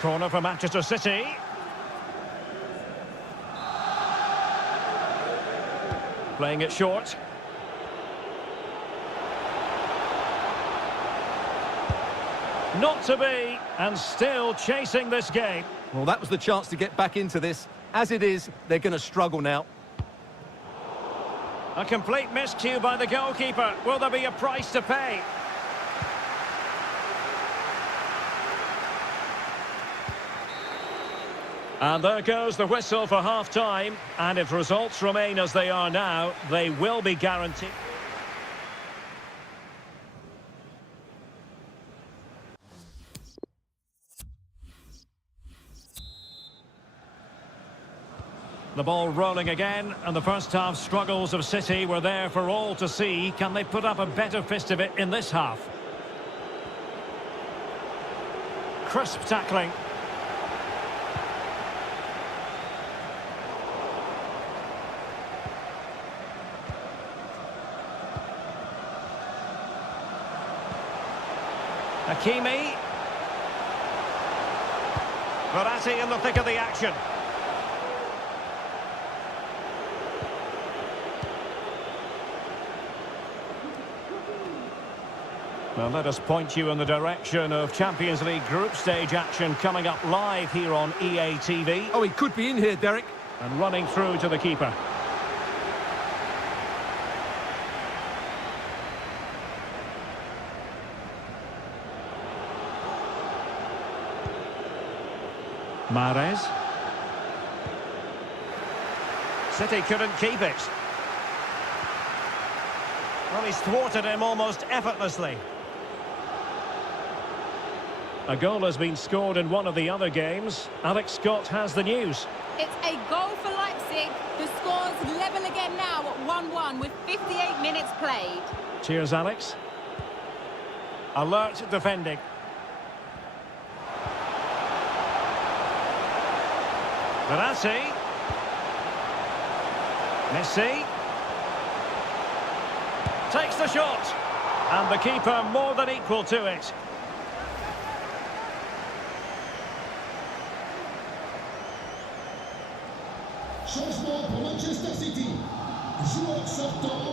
Corner for Manchester City. Playing it short. Not to be, and still chasing this game. Well, that was the chance to get back into this. As it is, they're going to struggle now. A complete miscue by the goalkeeper. Will there be a price to pay? And there goes the whistle for half-time. And if results remain as they are now, they will be guaranteed. The ball rolling again, and the first half struggles of City were there for all to see. Can they put up a better fist of it in this half? Crisp tackling. Hakimi. Verratti in the thick of the action. Well, let us point you in the direction of Champions League group stage action coming up live here on EA TV. Oh, he could be in here, Derek. And running through to the keeper. Mahrez. City couldn't keep it. Well, he's thwarted him almost effortlessly. A goal has been scored in one of the other games. Alex Scott has the news. It's a goal for Leipzig. The score's level again now at 1-1 with 58 minutes played. Cheers, Alex. Alert defending. Verratti. Messi. Takes the shot. And the keeper more than equal to it.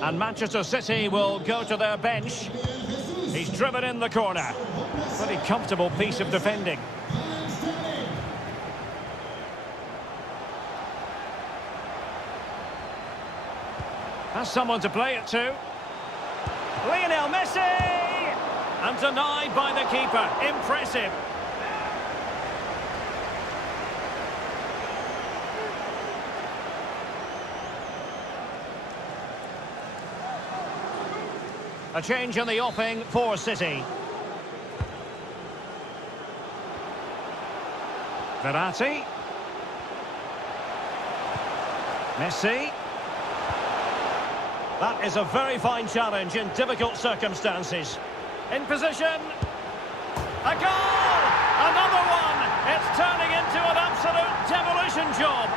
And Manchester City will go to their bench. He's driven in the corner. Pretty comfortable piece of Has someone to play it to. Lionel Messi! And denied by the keeper. Impressive. A change in the offing for City. Verratti. Messi. That is a very fine challenge in difficult circumstances. In position. A goal! Another one! It's turning into an absolute demolition job.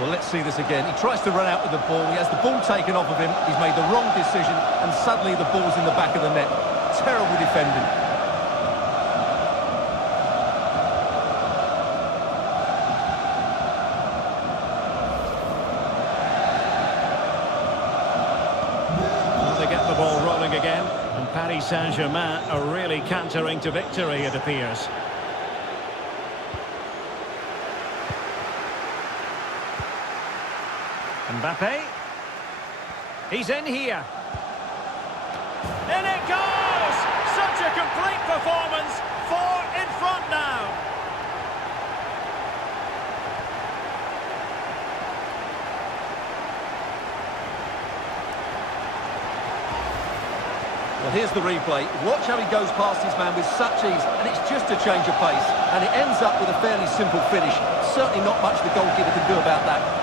Well, let's see this again. He tries to run out with the ball. He has the ball taken off of him. He's made the wrong decision, and suddenly the ball's in the back of the net. Terrible defending. They get the ball rolling again, and Paris Saint-Germain are really cantering to victory, it appears. Mbappe. He's in here. In it goes! Such a complete performance. 4 in front now. Well, here's the replay. Watch how he goes past his man with such ease, and it's just a change of pace. And it ends up with a fairly simple finish. Certainly not much the goalkeeper can do about that.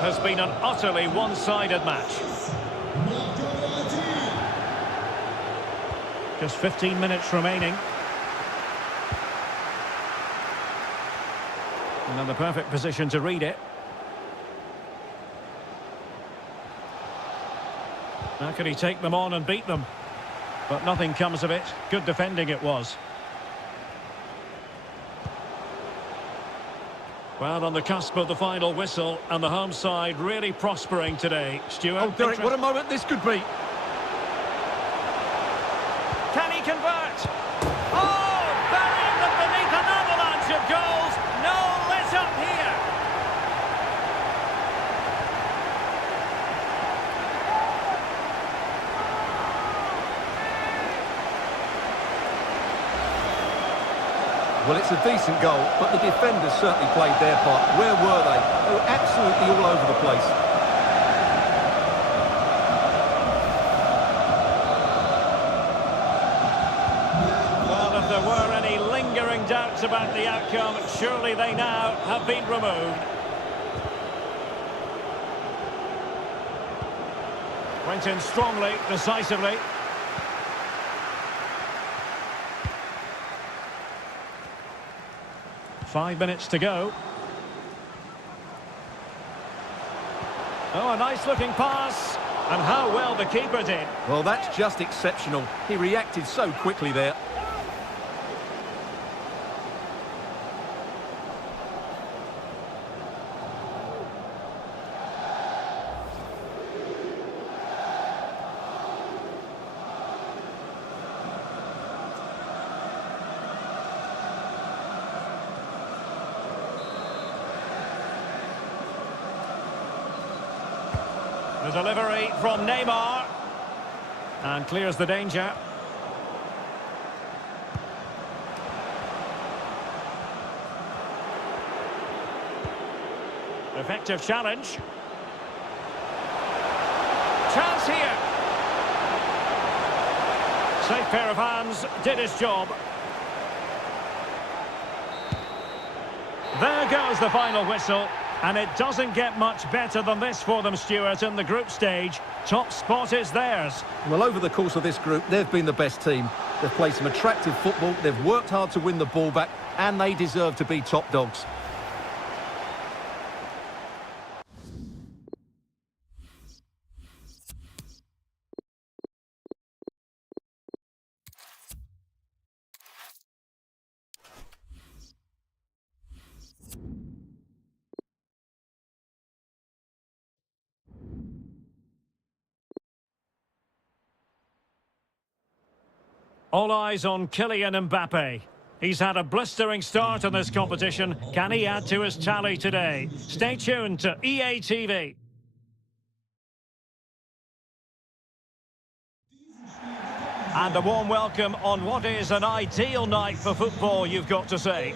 Has been an utterly one-sided match. Just 15 minutes remaining. And in the perfect position to read it. How could he take them on and beat them? But nothing comes of it. Good defending it was. Well, on the cusp of the final whistle, and the home side really prospering today. Stuart? Oh, Derek, what a moment this could be. Can he convert? Oh, burying them beneath an avalanche of goals. No let up here. Well, it's a decent goal, but the defenders certainly played their part. Where were they? They were absolutely all over the place. Well, if there were any lingering doubts about the outcome, surely they now have been removed. Went in strongly, decisively. Five minutes to go. Oh, a nice-looking pass. And how well the keeper did. Well, that's just exceptional. He reacted so quickly there. The delivery from Neymar. And clears the danger. Effective challenge. Chance here. Safe pair of hands, did his job. There goes the final whistle. And it doesn't get much better than this for them, Stuart, in the group stage. Top spot is theirs. Well, over the course of this group, they've been the best team. They've played some attractive football, they've worked hard to win the ball back, and they deserve to be top dogs. All eyes on Kylian Mbappe. He's had a blistering start in this competition. Can he add to his tally today? Stay tuned to EA TV. And a warm welcome on what is an ideal night for football, you've got to say.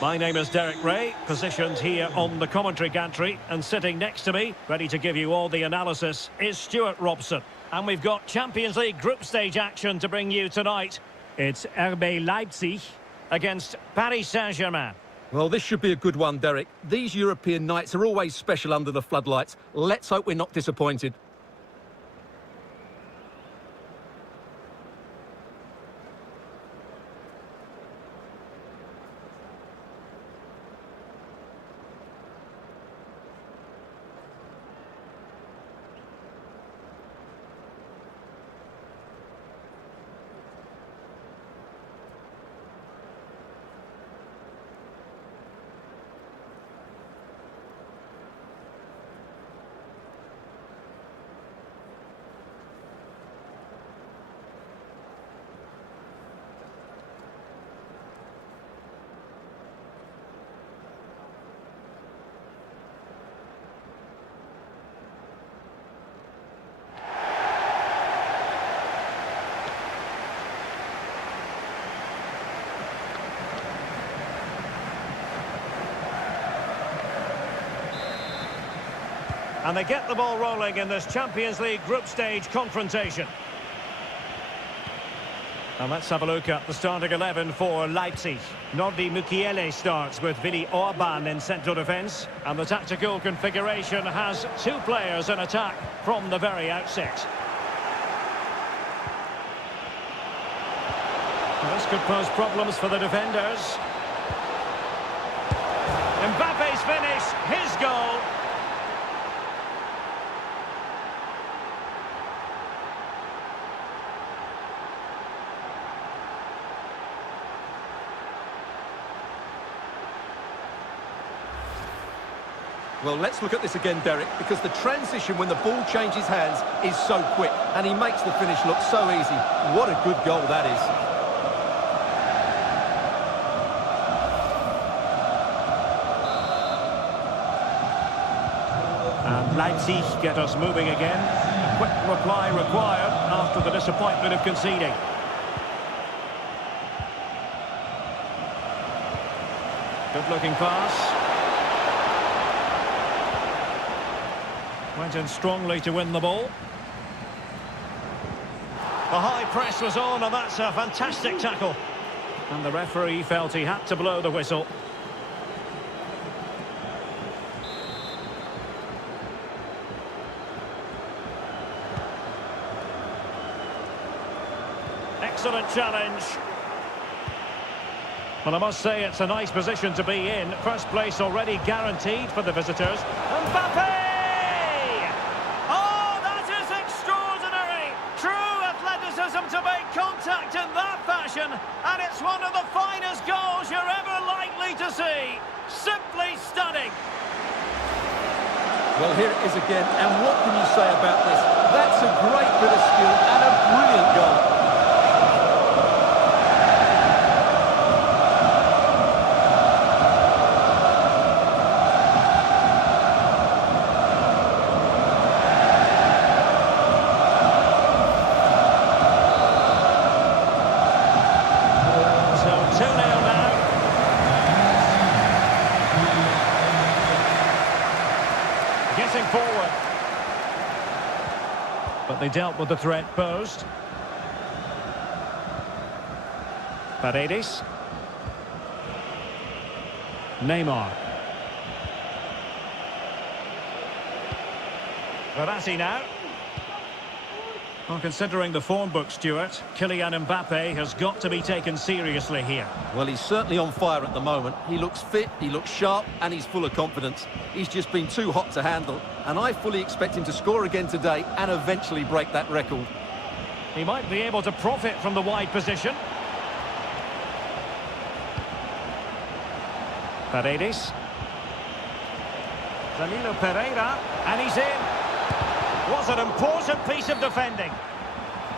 My name is Derek Ray, positioned here on the commentary gantry, and sitting next to me, ready to give you all the analysis, is Stuart Robson. And we've got Champions League group stage action to bring you tonight. It's RB Leipzig against Paris Saint-Germain. Well, this should be a good one, Derek. These European nights are always special under the floodlights. Let's hope we're not disappointed. And they get the ball rolling in this Champions League group stage confrontation. And let's have a look at the starting 11 for Leipzig. Nordi Mukiele starts with Willi Orban in central defence. And the tactical configuration has two players in attack from the very outset. And this could pose problems for the defenders. Mbappe's finish, his goal. Well, let's look at this again, Derek, because the transition when the ball changes hands is so quick, and he makes the finish look so easy. What a good goal that is. And Leipzig get us moving again. A quick reply required after the disappointment of conceding. Good-looking pass. Went in strongly to win the ball. The high press was on, and that's a fantastic tackle. And the referee felt he had to blow the whistle. Excellent challenge. Well, I must say it's a nice position to be in. First place already guaranteed for the visitors. Mbappe! To make contact in that fashion, and it's one of the finest goals you're ever likely to see. Simply stunning. Well, here it is again, and what can you say about this? That's a great bit of skill and a brilliant goal. Getting forward. But they dealt with the threat posed. Paredes. Neymar. Verratti now. Well, considering the form book, Stuart, Kylian Mbappe has got to be taken seriously here. Well, he's certainly on fire at the moment. He looks fit, he looks sharp, and he's full of confidence. He's just been too hot to handle, and I fully expect him to score again today and eventually break that record. He might be able to profit from the wide position. Paredes. Danilo Pereira, and he's in. Was an important piece of defending.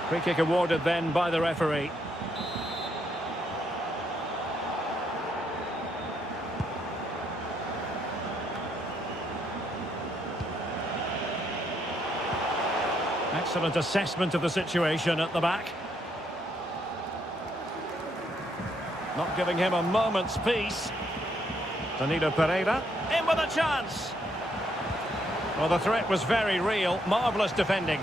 Free kick awarded then by the referee. Excellent assessment of the situation at the back. Not giving him a moment's peace. Danilo Pereira, in with a chance. Well, the threat was very real. Marvellous defending.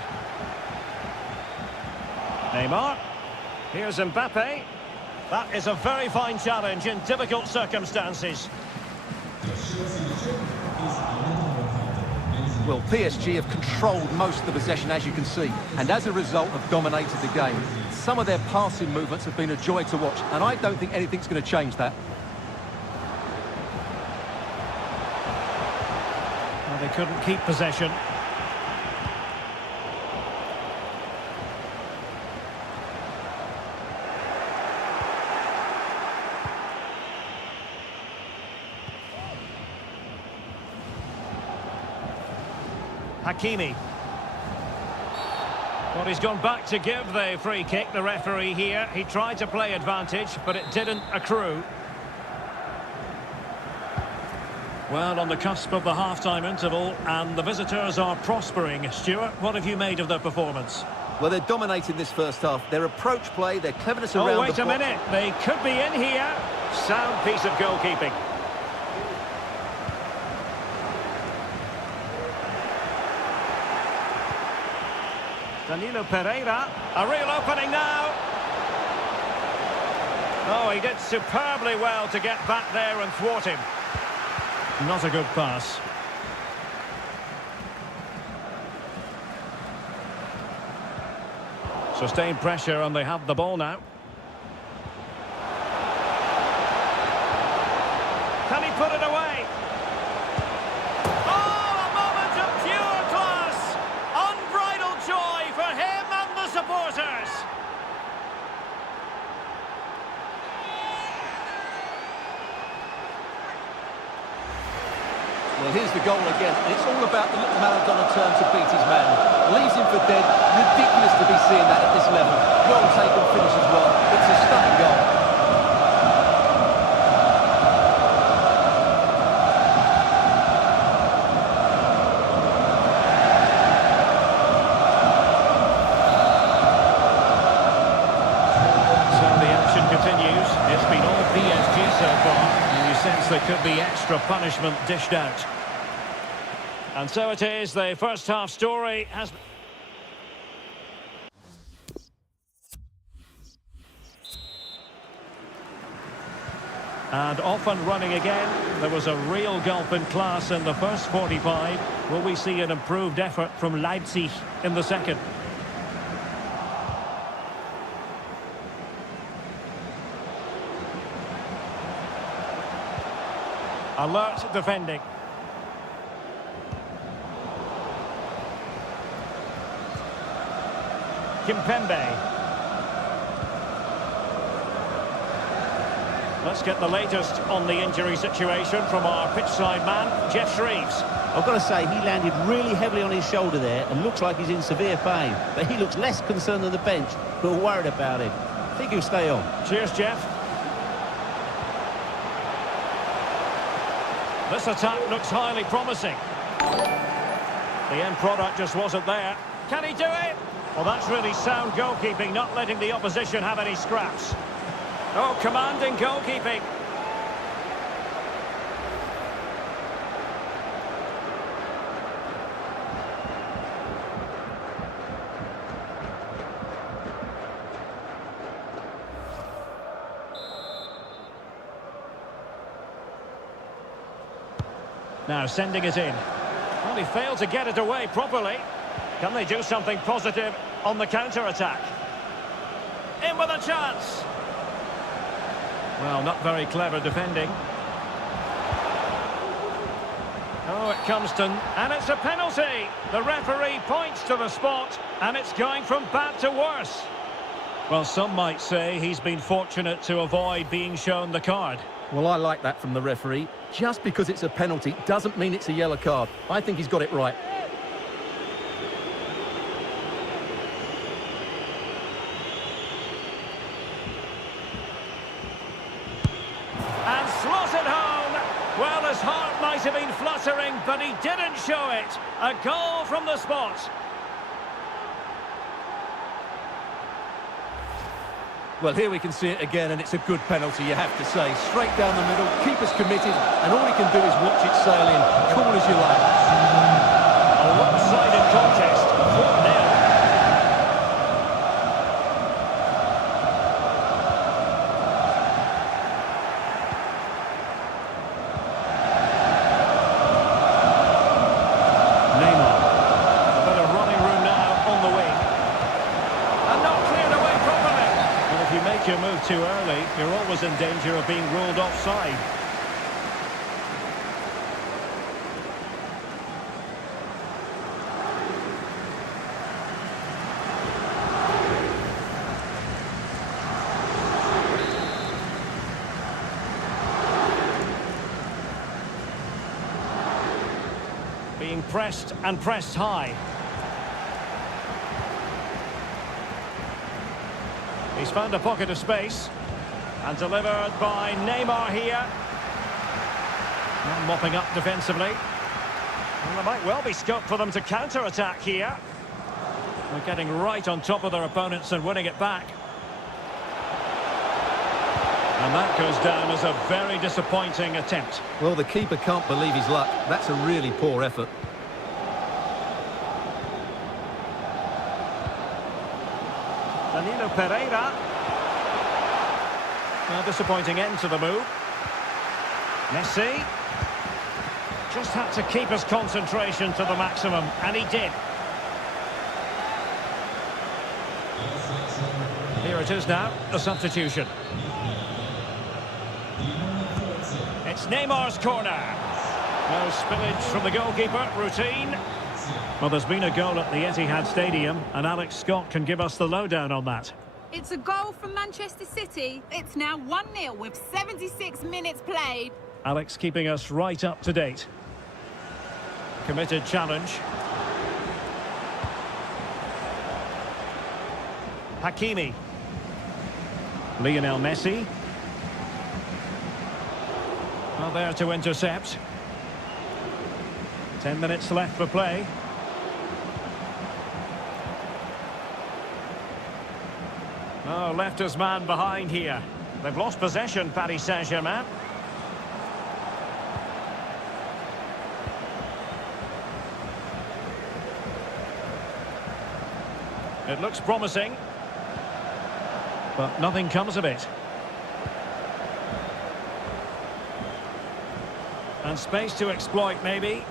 Neymar. Here's Mbappe. That is a very fine challenge in difficult circumstances. Well, PSG have controlled most of the possession, as you can see, and as a result have dominated the game. Some of their passing movements have been a joy to watch, and I don't think anything's going to change that. Well, they couldn't keep possession. Hakimi. Well, he's gone back to give the free kick, the referee here. He tried to play advantage, but it didn't accrue. Well, on the cusp of the half-time interval, and the visitors are prospering. Stuart, what have you made of their performance? Well, they're dominating this first half. Their approach play, their cleverness around the box. Oh, wait a minute. They could be in here. Sound piece of goalkeeping. Danilo Pereira, a real opening now. Oh, he did superbly well to get back there and thwart him. Not a good pass. Sustained pressure and they have the ball now. Can he put it away? Well, here's the goal again. It's all about the little Maradona turn to beat his man. Leaves him for dead. Ridiculous to be seeing that at this level. Well taken finish as well. It's a stunning goal. So the action continues. It's been all PSG so far. And you sense there could be extra punishment dished out. And so it is, the first half story has... And off and running again. There was a real gulf in class in the first 45. Will we see an improved effort from Leipzig in the second? Alert defending. Kimpembe. Let's get the latest on the injury situation from our pitchside man, Jeff Shreves. I've got to say, he landed really heavily on his shoulder there and looks like he's in severe pain. But he looks less concerned than the bench, who are worried about him. I think he'll stay on. Cheers, Jeff. This attack looks highly promising. The end product just wasn't there. Can he do it? Well, that's really sound goalkeeping, not letting the opposition have any scraps. Oh, commanding goalkeeping. Now sending it in. Well, he failed to get it away properly. Can they do something positive on the counter-attack? In with a chance. Well, not very clever defending. Oh, it comes to... And it's a penalty. The referee points to the spot, and it's going from bad to worse. Well, some might say he's been fortunate to avoid being shown the card. Well, I like that from the referee. Just because it's a penalty doesn't mean it's a yellow card. I think he's got it right. And slotted home. Well, his heart might have been fluttering, but he didn't show it. A goal from the spot. Well, here we can see it again, and it's a good penalty, you have to say. Straight down the middle, keeper's committed, and all he can do is watch it sail in. Cool as you like. A lopsided contest, 4-0. Neymar. A bit of running room now on the wing. And not cleared away properly. Well, if you make your move too early, you're always in danger of being ruled offside. Being pressed and pressed high. He's found a pocket of space and delivered by Neymar here. Not mopping up defensively. Well, there might well be scope for them to counter-attack here. They're getting right on top of their opponents and winning it back. And that goes down as a very disappointing attempt. Well, the keeper can't believe his luck. That's a really poor effort. Danilo Pereira. A disappointing end to the move. Messi. Just had to keep his concentration to the maximum, and he did. Here it is now, the substitution. It's Neymar's corner. No spillage from the goalkeeper, routine. Well, there's been a goal at the Etihad Stadium, and Alex Scott can give us the lowdown on that. It's a goal from Manchester City. It's now 1-0 with 76 minutes played. Alex keeping us right up to date. Committed challenge. Hakimi. Lionel Messi. Well, there to intercept. 10 minutes left for play. Oh, left his man behind here. They've lost possession, Paris Saint-Germain. It looks promising, but nothing comes of it. And space to exploit, maybe.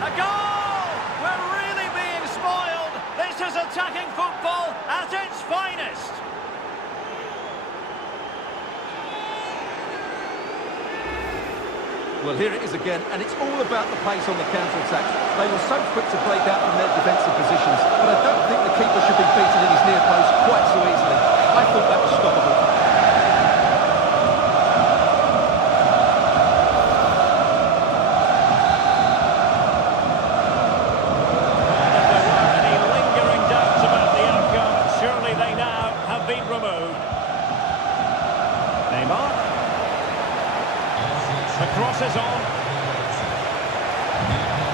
A goal! We're really being spoiled. This is attacking football at its finest. Well, here it is again, and it's all about the pace on the counter-attack. They were so quick to break out from their defensive positions, but I don't think the keeper should be beaten in his near post quite so easily. I thought that was stoppable. If there were any lingering doubts about the outcome, surely they now have been removed. Neymar. The cross is on.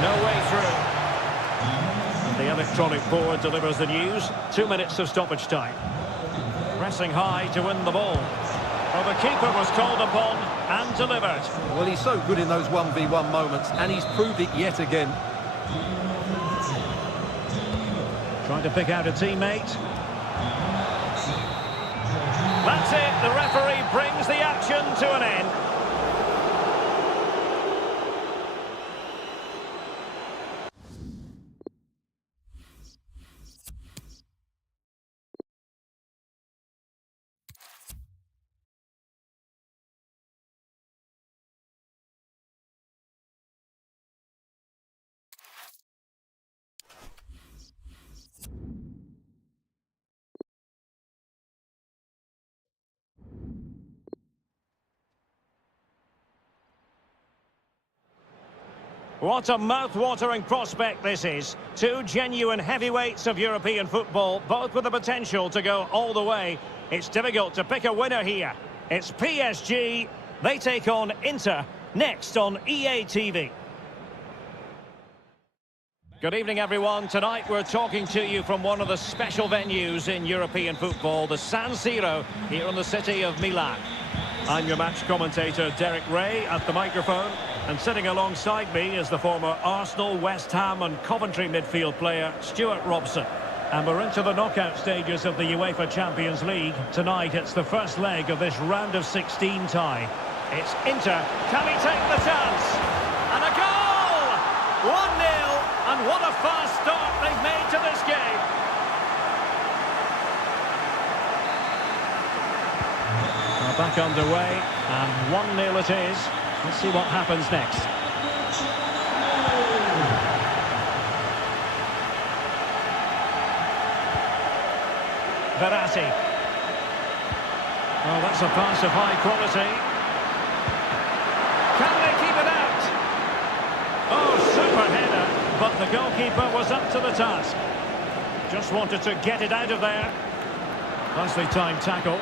No way through. And the electronic board delivers the news. 2 minutes of stoppage time. Pressing high to win the ball. Well, the keeper was called upon and delivered. Well, he's so good in those 1v1 moments, and he's proved it yet again. Trying to pick out a teammate. That's it. The referee brings the action to an end. What a mouth-watering prospect this is. Two genuine heavyweights of European football, both with the potential to go all the way. It's difficult to pick a winner here. It's PSG. They take on Inter next on EA TV. Good evening, everyone. Tonight we're talking to you from one of the special venues in European football, the San Siro, here in the city of Milan. I'm your match commentator, Derek Ray, at the microphone. And sitting alongside me is the former Arsenal, West Ham and Coventry midfield player, Stuart Robson. And we're into the knockout stages of the UEFA Champions League. Tonight it's the first leg of this round of 16 tie. It's Inter. Can he take the chance? And a goal! 1-0. And what a fast start they've made to this game. We're back underway, and 1-0 it is. Let's see what happens next. Verratti. Oh, that's a pass of high quality. Can they keep it out? Oh, super header. But the goalkeeper was up to the task. Just wanted to get it out of there. Nicely timed tackle.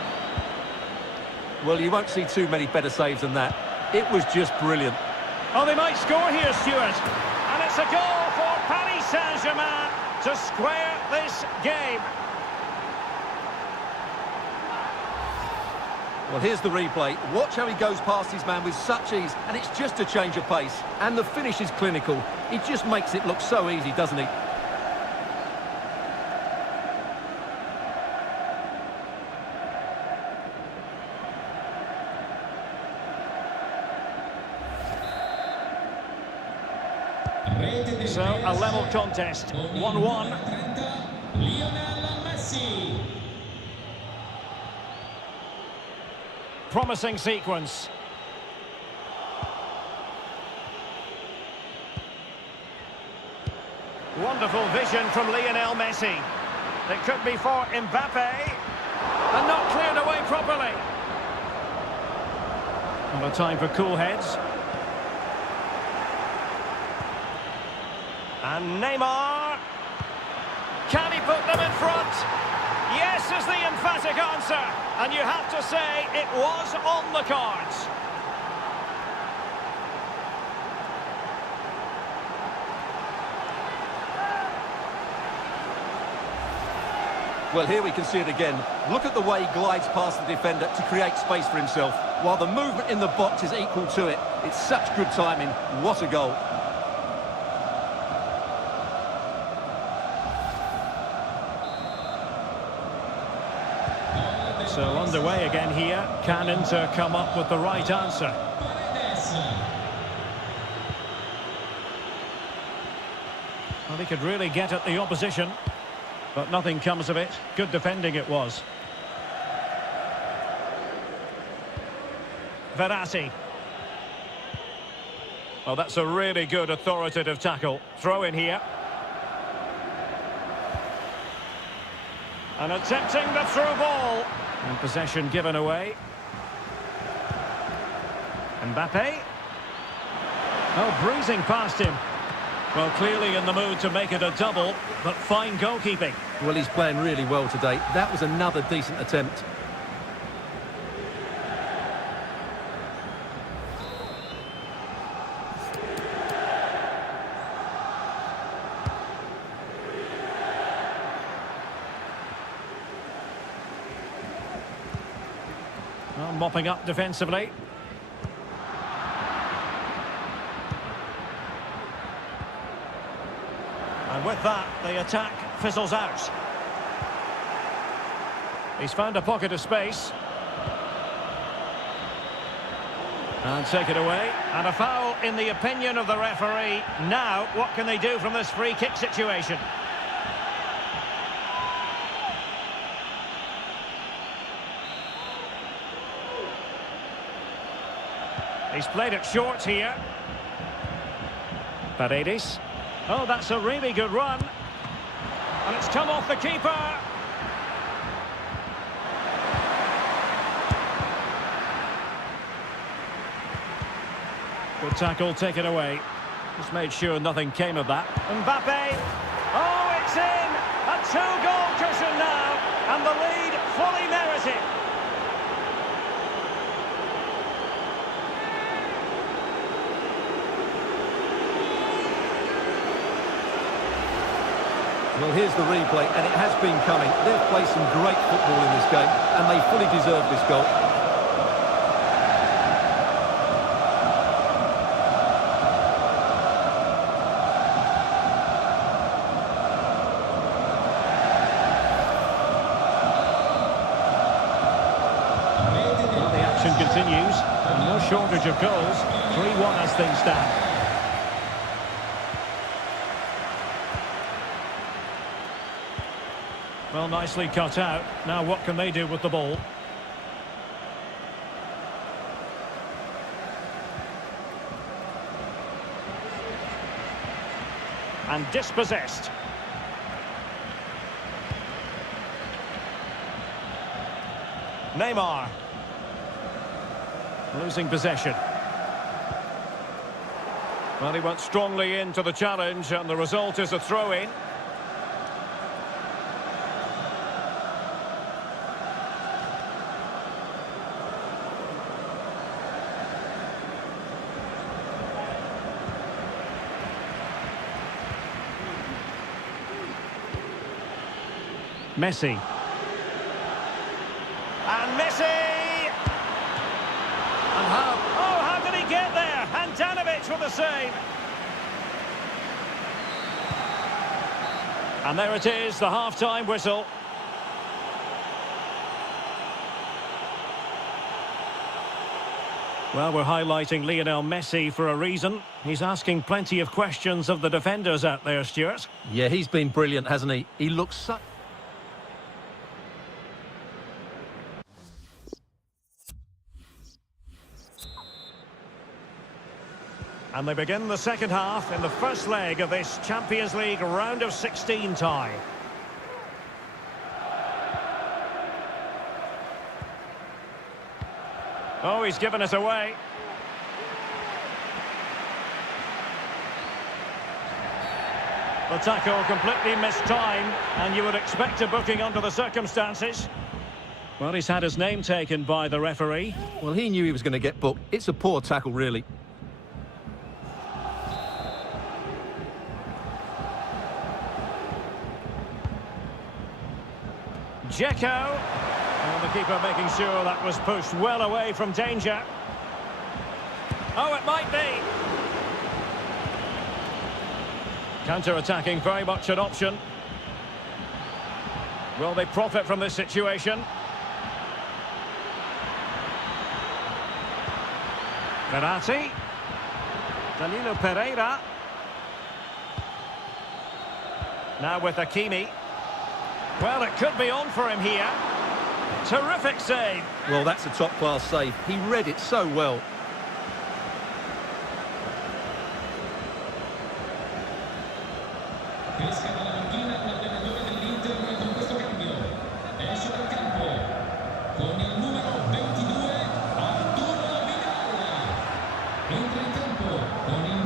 Well, you won't see too many better saves than that. It was just brilliant. Oh, they might score here, Stuart. And it's a goal for Paris Saint-Germain to square this game. Well, here's the replay. Watch how he goes past his man with such ease, and it's just a change of pace. And the finish is clinical. He just makes it look so easy, doesn't he? So, a level contest, 1-1. Promising sequence. Wonderful vision from Lionel Messi. It could be for Mbappe. And not cleared away properly. Well, a time for cool heads. And Neymar. Can he put them in front? Yes is the emphatic answer. And you have to say it was on the cards. Well, here we can see it again. Look at the way he glides past the defender to create space for himself, while the movement in the box is equal to it. It's such good timing. What a goal. So underway again here. Can Inter come up with the right answer? Well, he could really get at the opposition, but nothing comes of it. Good defending it was. Verratti. Well, that's a really good authoritative tackle. Throw in here. And attempting the through ball. And possession given away. Mbappe. Oh, breezing past him. Well, clearly in the mood to make it a double, but fine goalkeeping. Well, he's playing really well today. That was another decent attempt. Well, mopping up defensively. And with that, the attack fizzles out. He's found a pocket of space. And take it away. And a foul in the opinion of the referee. Now, what can they do from this free kick situation? He's played it short here. Paredes. Oh, that's a really good run. And it's come off the keeper. Good tackle, take it away. Just made sure nothing came of that. Mbappe. Oh, it's in. A two-goal cushion now. And the lead fully merited. Well, here's the replay, and it has been coming. They've played some great football in this game, and they fully deserve this goal. Well, the action continues, and no shortage of goals. 3-1 as things stand. Well, nicely cut out. Now what can they do with the ball? And dispossessed. Neymar. Losing possession. Well, he went strongly into the challenge, and the result is a throw-in. Messi. And Messi! And how did he get there? Handanovic with the save. And there it is, the half-time whistle. Well, we're highlighting Lionel Messi for a reason. He's asking plenty of questions of the defenders out there, Stuart. Yeah, he's been brilliant, hasn't he? He looks so... And they begin the second half in the first leg of this Champions League round of 16 tie. Oh, he's given it away. The tackle completely mistimed, and you would expect a booking under the circumstances. Well, he's had his name taken by the referee. Well, he knew he was going to get booked. It's a poor tackle, really. Dzeko. And the keeper making sure that was pushed well away from danger. Oh, it might be. Counter-attacking, very much an option. Will they profit from this situation? Verratti. Danilo Pereira. Now with Hakimi. Well, it could be on for him here. Terrific save. Well, that's a top-class save. He read it so well.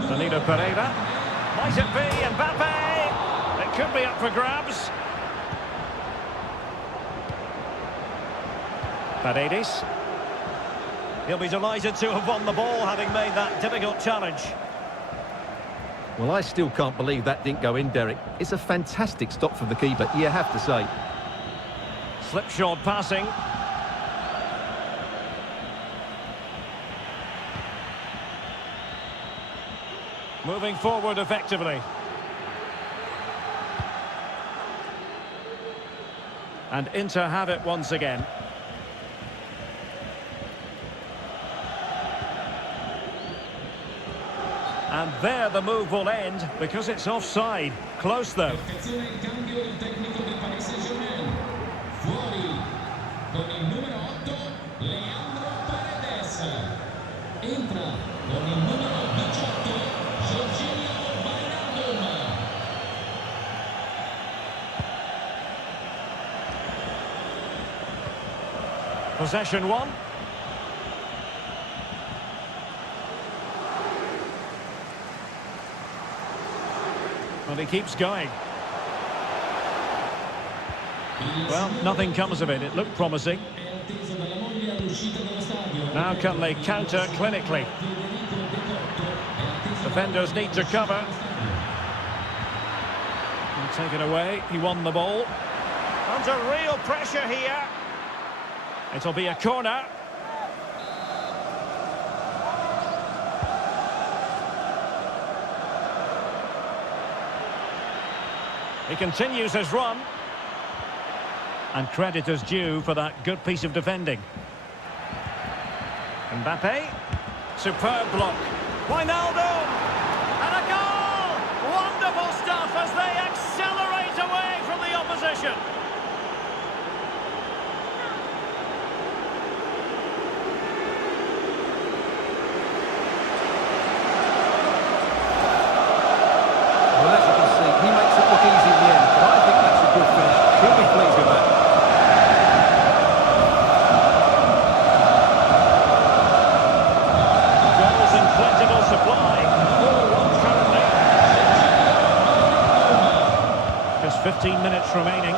Danilo Pereira. Might it be Mbappe? It could be up for grabs. Paredes. He'll be delighted to have won the ball, having made that difficult challenge. Well, I still can't believe that didn't go in, Derek. It's a fantastic stop from the keeper, you have to say. Slipshod passing. Moving forward effectively. And Inter have it once again. And there the move will end because it's offside. Close though. Possession one. Well, he keeps going. Well, nothing comes of it. It looked promising. Now can they counter clinically? Defenders need to cover. And taken away. He won the ball. Under real pressure here. It'll be a corner. He continues his run. And credit is due for that good piece of defending. Mbappe. Superb block. Wijnaldum. And a goal! Wonderful stuff as they accelerate away from the opposition. Well, as you can see, he makes it look easy in the end, but I think that's a good finish. He'll be pleased with that. Goals in plentiful supply. 4-1 currently. Just 15 minutes remaining.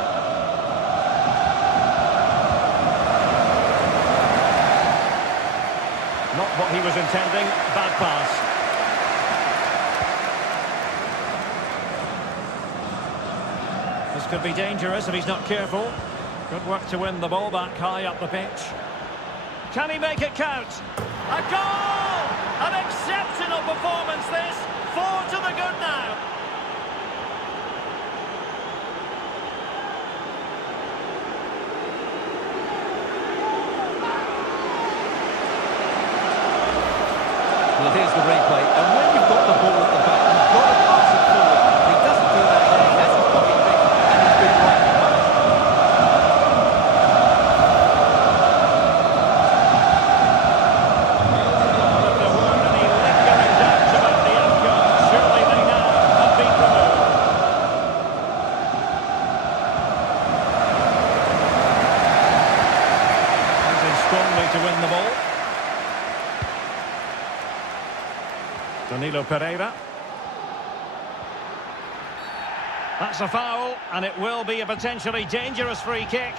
Not what he was intending. Bad pass. This could be dangerous if he's not careful. Good work to win the ball back high up the pitch. Can he make it count? A goal! An exceptional performance this. 4 to the good now. Well, here's the replay, and when you've got the ball at the back, you've got to pass it forward. He doesn't do that there. He has his pocket picked, and he's been rightly punished. If there weren't any lingering doubts about the outcome, surely they now have been removed. Comes in strongly to win the ball. Danilo Pereira. That's a foul, and it will be a potentially dangerous free kick.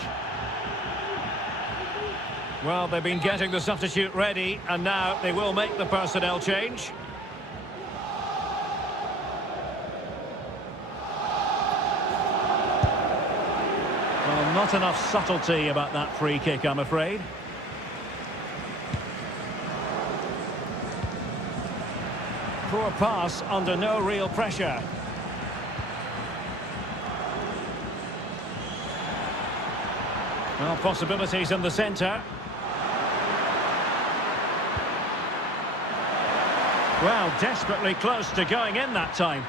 Well, they've been getting the substitute ready, and now they will make the personnel change. Well, not enough subtlety about that free kick, I'm afraid. Poor pass under no real pressure. Well, possibilities in the centre. Well, desperately close to going in that time.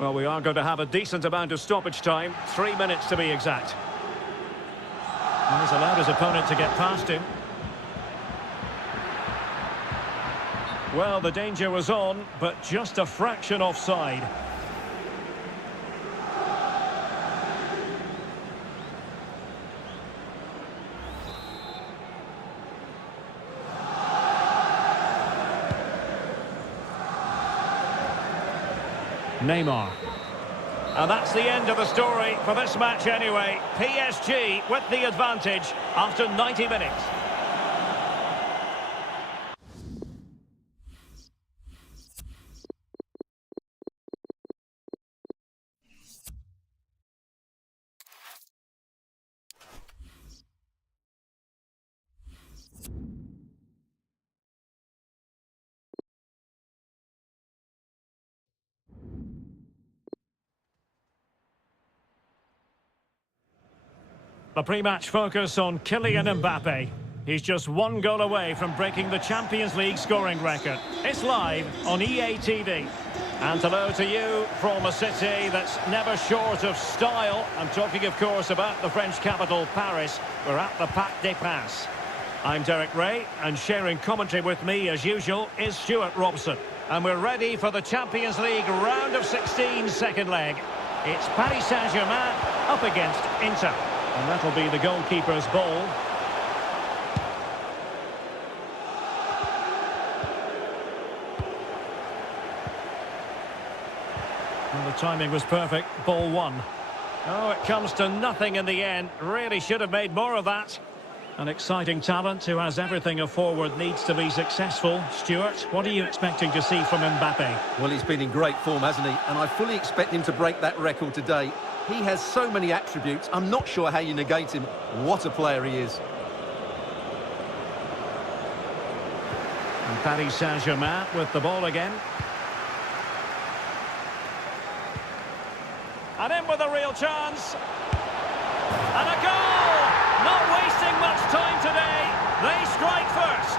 Well, we are going to have a decent amount of stoppage time. 3 minutes to be exact. And he's allowed his opponent to get past him. Well, the danger was on, but just a fraction offside. Neymar. And that's the end of the story for this match anyway. PSG with the advantage after 90 minutes. The pre-match focus on Kylian Mbappe. He's just one goal away from breaking the Champions League scoring record. It's live on EA TV. And hello to you from a city that's never short of style. I'm talking, of course, about the French capital, Paris. We're at the Parc des Princes. I'm Derek Ray, and sharing commentary with me, as usual, is Stuart Robson. And we're ready for the Champions League round of 16 second leg. It's Paris Saint-Germain up against Inter. And that'll be the goalkeeper's ball. Well, the timing was perfect. Ball one. Oh, it comes to nothing in the end. Really should have made more of that. An exciting talent who has everything a forward needs to be successful. Stuart, what are you expecting to see from Mbappe? Well, he's been in great form, hasn't he? And I fully expect him to break that record today. He has so many attributes. I'm not sure how you negate him. What a player he is. And Paris Saint-Germain with the ball again. And in with a real chance. And a goal! Not wasting much time today. They strike first.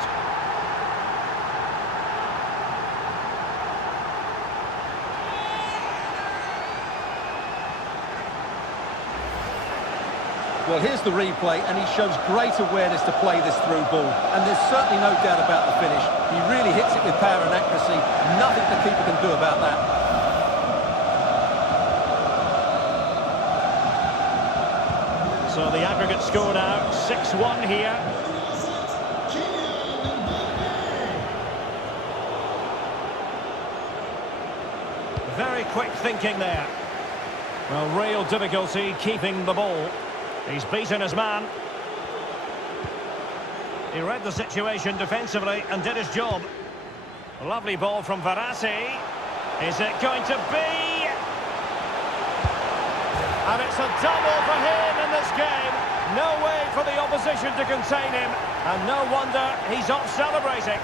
Well, here's the replay, and he shows great awareness to play this through ball. And there's certainly no doubt about the finish. He really hits it with power and accuracy. Nothing the keeper can do about that. So the aggregate score now, 6-1 here. Very quick thinking there. Well, real difficulty keeping the ball. He's beaten his man. He read the situation defensively and did his job. Lovely ball from Verratti. Is it going to be? And it's a double for him in this game. No way for the opposition to contain him. And no wonder he's off celebrating.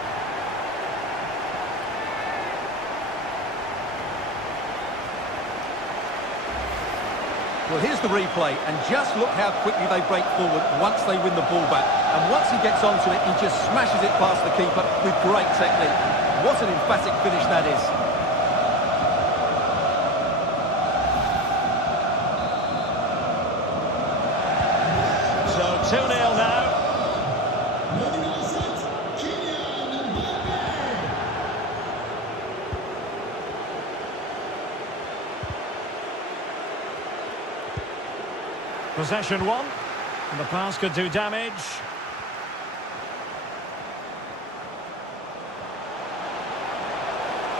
Well, here's the replay, and just look how quickly they break forward once they win the ball back. And once he gets onto it, he just smashes it past the keeper with great technique. What an emphatic finish that is. So 2-0 now. Possession one, and the pass could do damage.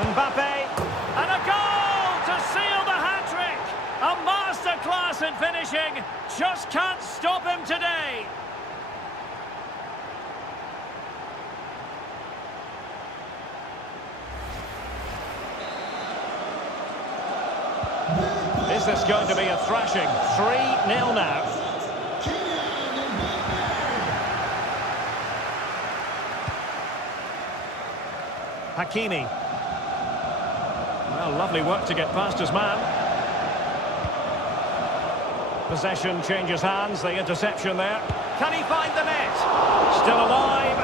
Mbappe, and a goal to seal the hat-trick! A masterclass in finishing, just can't stop him today. Is this going to be a thrashing? 3-0 now. Hakimi. Well, lovely work to get past his man. Possession changes hands, the interception there. Can he find the net? Still alive.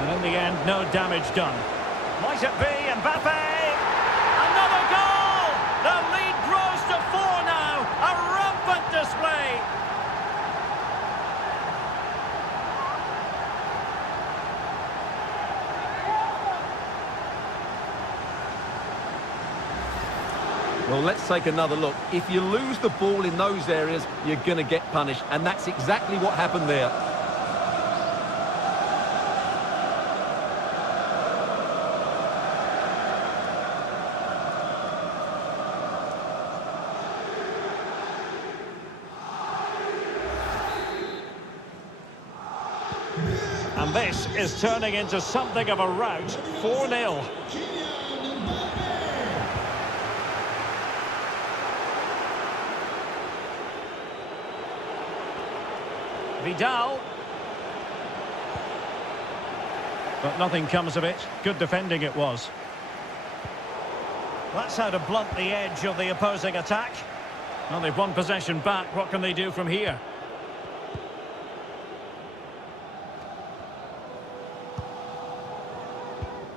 And in the end, no damage done. Might it be Mbappe? Another goal! The lead grows to 4 now. A rampant display. Well, let's take another look. If you lose the ball in those areas, you're going to get punished. And that's exactly what happened there. And this is turning into something of a rout. 4-0. Vidal. But nothing comes of it. Good defending it was. That's how to blunt the edge of the opposing attack. Well, they've won possession back. What can they do from here?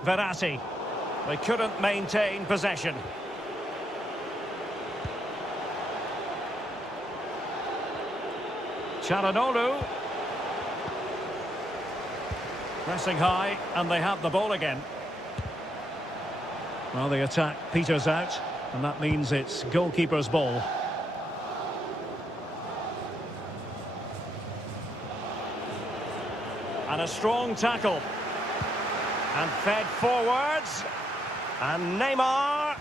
Verratti. They couldn't maintain possession. Çalhanoğlu. Pressing high, and they have the ball again. Well, the attack peters out, and that means it's goalkeeper's ball. And a strong tackle. And fed forwards. And Neymar.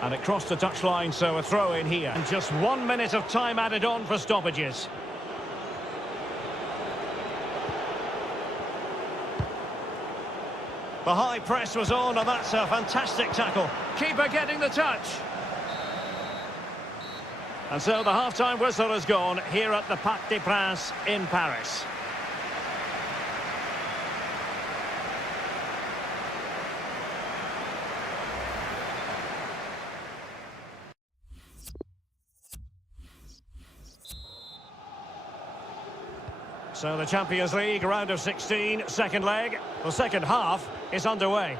And it crossed the touchline, so a throw in here. And just 1 minute of time added on for stoppages. The high press was on, and that's a fantastic tackle. Keeper getting the touch. And so the half-time whistle has gone here at the Parc des Princes in Paris. So the Champions League round of 16, second leg. The second half is underway.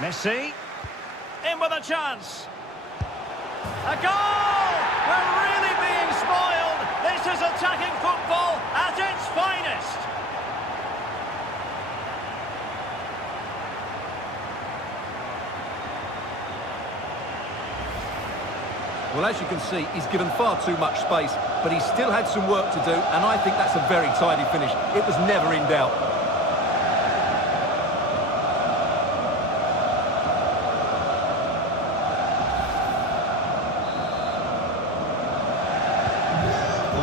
Messi, in with a chance. A goal! We're really being spoiled. This is attacking football at its finest. Well, as you can see, he's given far too much space, but he still had some work to do, and I think that's a very tidy finish. It was never in doubt.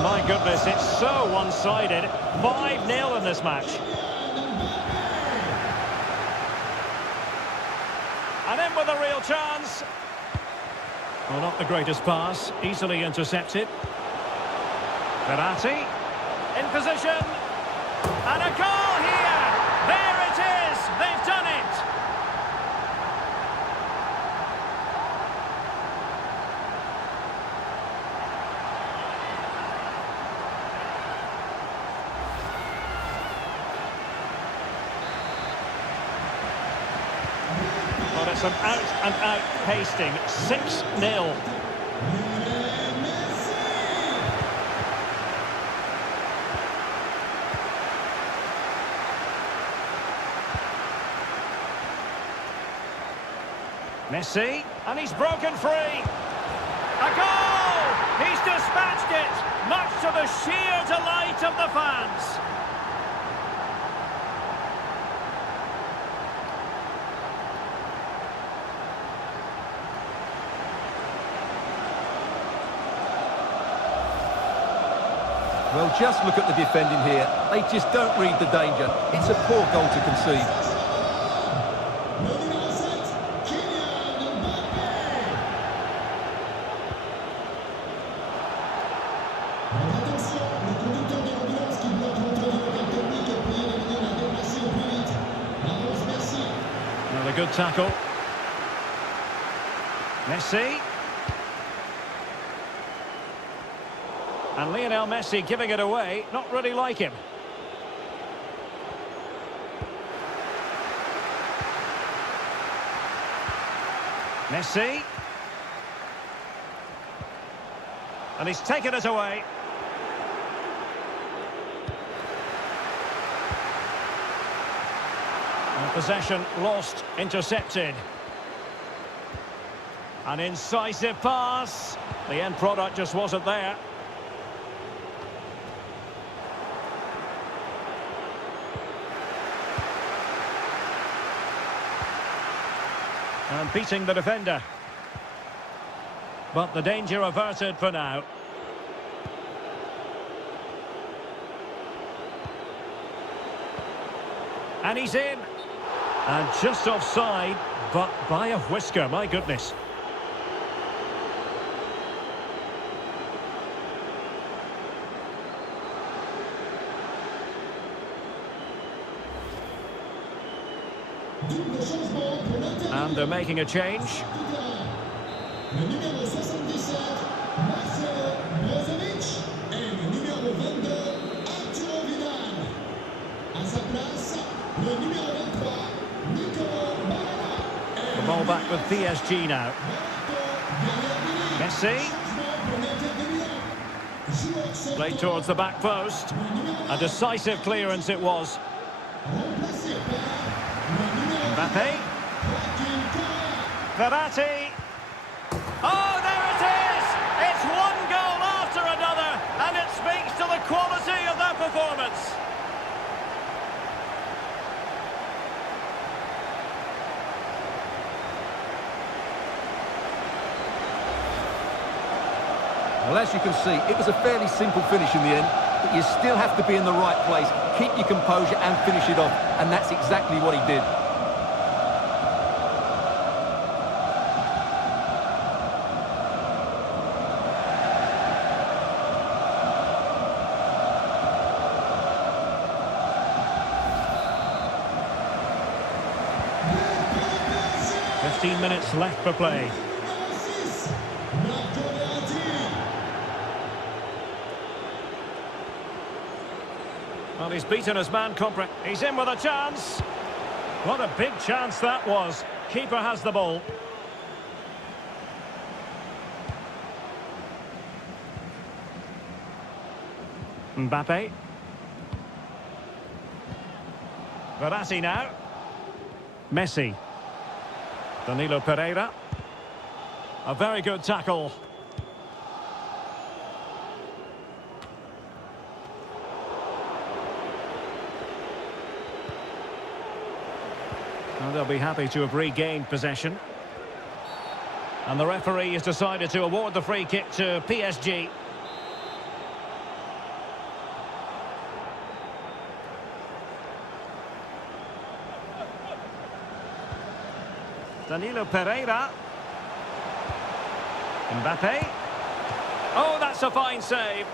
My goodness, it's so one-sided. 5-0 in this match. And in with a real chance. Well, not the greatest pass, easily intercepted. Verratti, in position, and a goal here! There it is, they've done it! Well, it's an out-and-out pasting, 6-0. Messi, and he's broken free. A goal! He's dispatched it, much to the sheer delight of the fans. Well, just look at the defending here. They just don't read the danger. It's a poor goal to concede. Another good tackle. Messi. And Lionel Messi giving it away, not really like him. Messi. And he's taken it away. And possession lost, intercepted. An incisive pass. The end product just wasn't there. And beating the defender. But the danger averted for now. And he's in. And just offside, but by a whisker, my goodness. And they're making a change. The ball back with PSG now. Messi. Played towards the back post. A decisive clearance it was. Mbappe. Verratti. Oh, there it is! It's one goal after another, and it speaks to the quality of their performance. Well, as you can see, it was a fairly simple finish in the end, but you still have to be in the right place, keep your composure and finish it off, and that's exactly what he did. Minutes left for play. Well, he's beaten his man Compre. He's in with a chance. What a big chance that was. Keeper has the ball. Mbappe. Verratti now. Messi. Danilo Pereira. A very good tackle. Well, they'll be happy to have regained possession. And the referee has decided to award the free kick to PSG. Danilo Pereira. Mbappe. Oh, that's a fine save.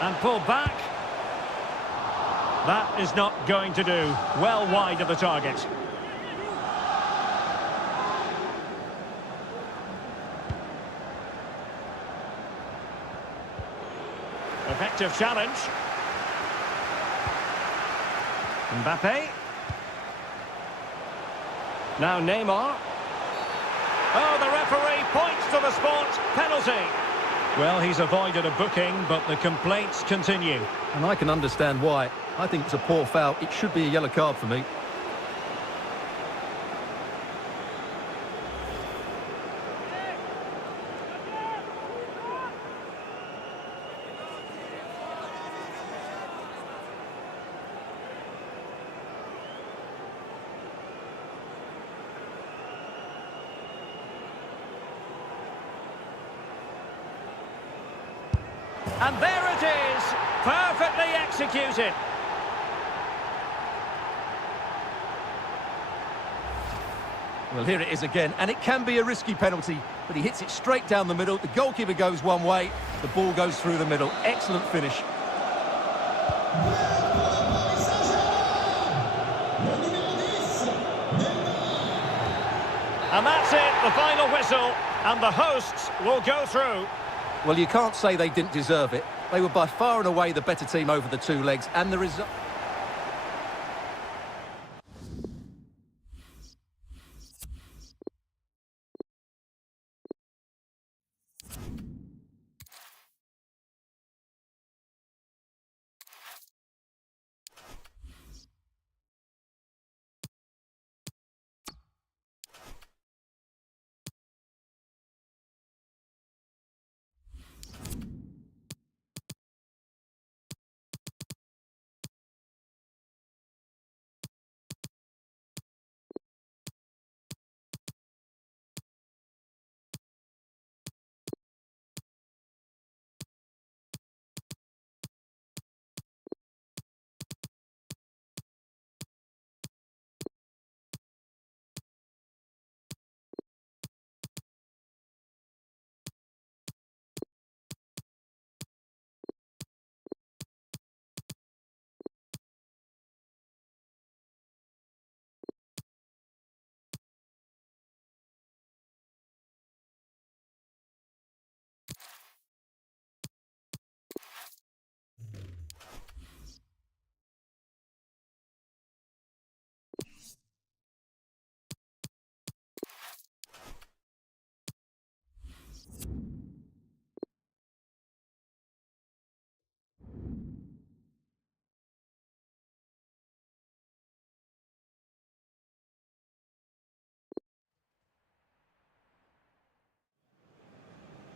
And pulled back. That is not going to do. Well wide of the target. Effective challenge. Mbappe. Now Neymar. Oh, the referee points to the spot. Penalty. Well, he's avoided a booking, but the complaints continue. And I can understand why. I think it's a poor foul. It should be a yellow card for me. And there it is, perfectly executed. Well, here it is again, and it can be a risky penalty, but he hits it straight down the middle. The goalkeeper goes one way, the ball goes through the middle. Excellent finish. And that's it, the final whistle, and the hosts will go through. Well, you can't say they didn't deserve it. They were by far and away the better team over the two legs, and the result...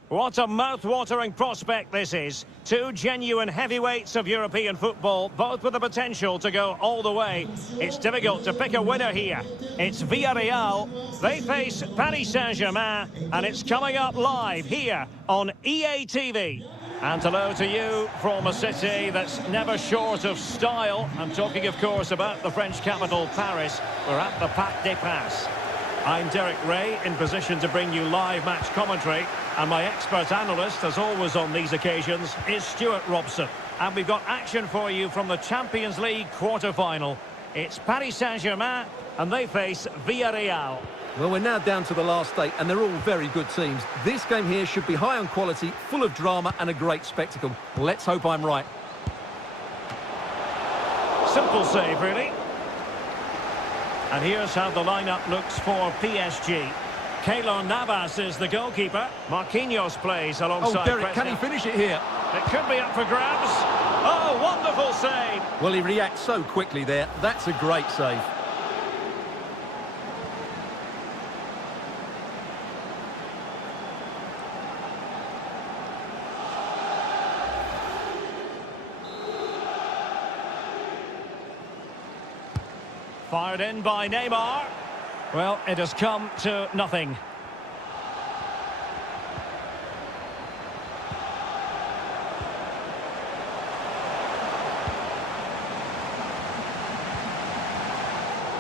What a mouth-watering prospect this is. Two genuine heavyweights of European football, both with the potential to go all the way. It's difficult to pick a winner here. It's Villarreal. They face Paris Saint-Germain, and it's coming up live here on EA TV. And hello to you from a city that's never short of style. I'm talking, of course, about the French capital, Paris. We're at the Parc des Princes. I'm Derek Ray, in position to bring you live match commentary. And my expert analyst, as always on these occasions, is Stuart Robson. And we've got action for you from the Champions League quarter-final. It's Paris Saint-Germain, and they face Villarreal. Well, we're now down to the last 8, and they're all very good teams. This game here should be high on quality, full of drama, and a great spectacle. Let's hope I'm right. Simple save, really. And here's how the lineup looks for PSG. Keylor Navas is the goalkeeper. Marquinhos plays alongside. Oh, Derek, can he finish it here? It could be up for grabs. Oh, wonderful save. Well, he reacts so quickly there. That's a great save. Fired in by Neymar. Well, it has come to nothing.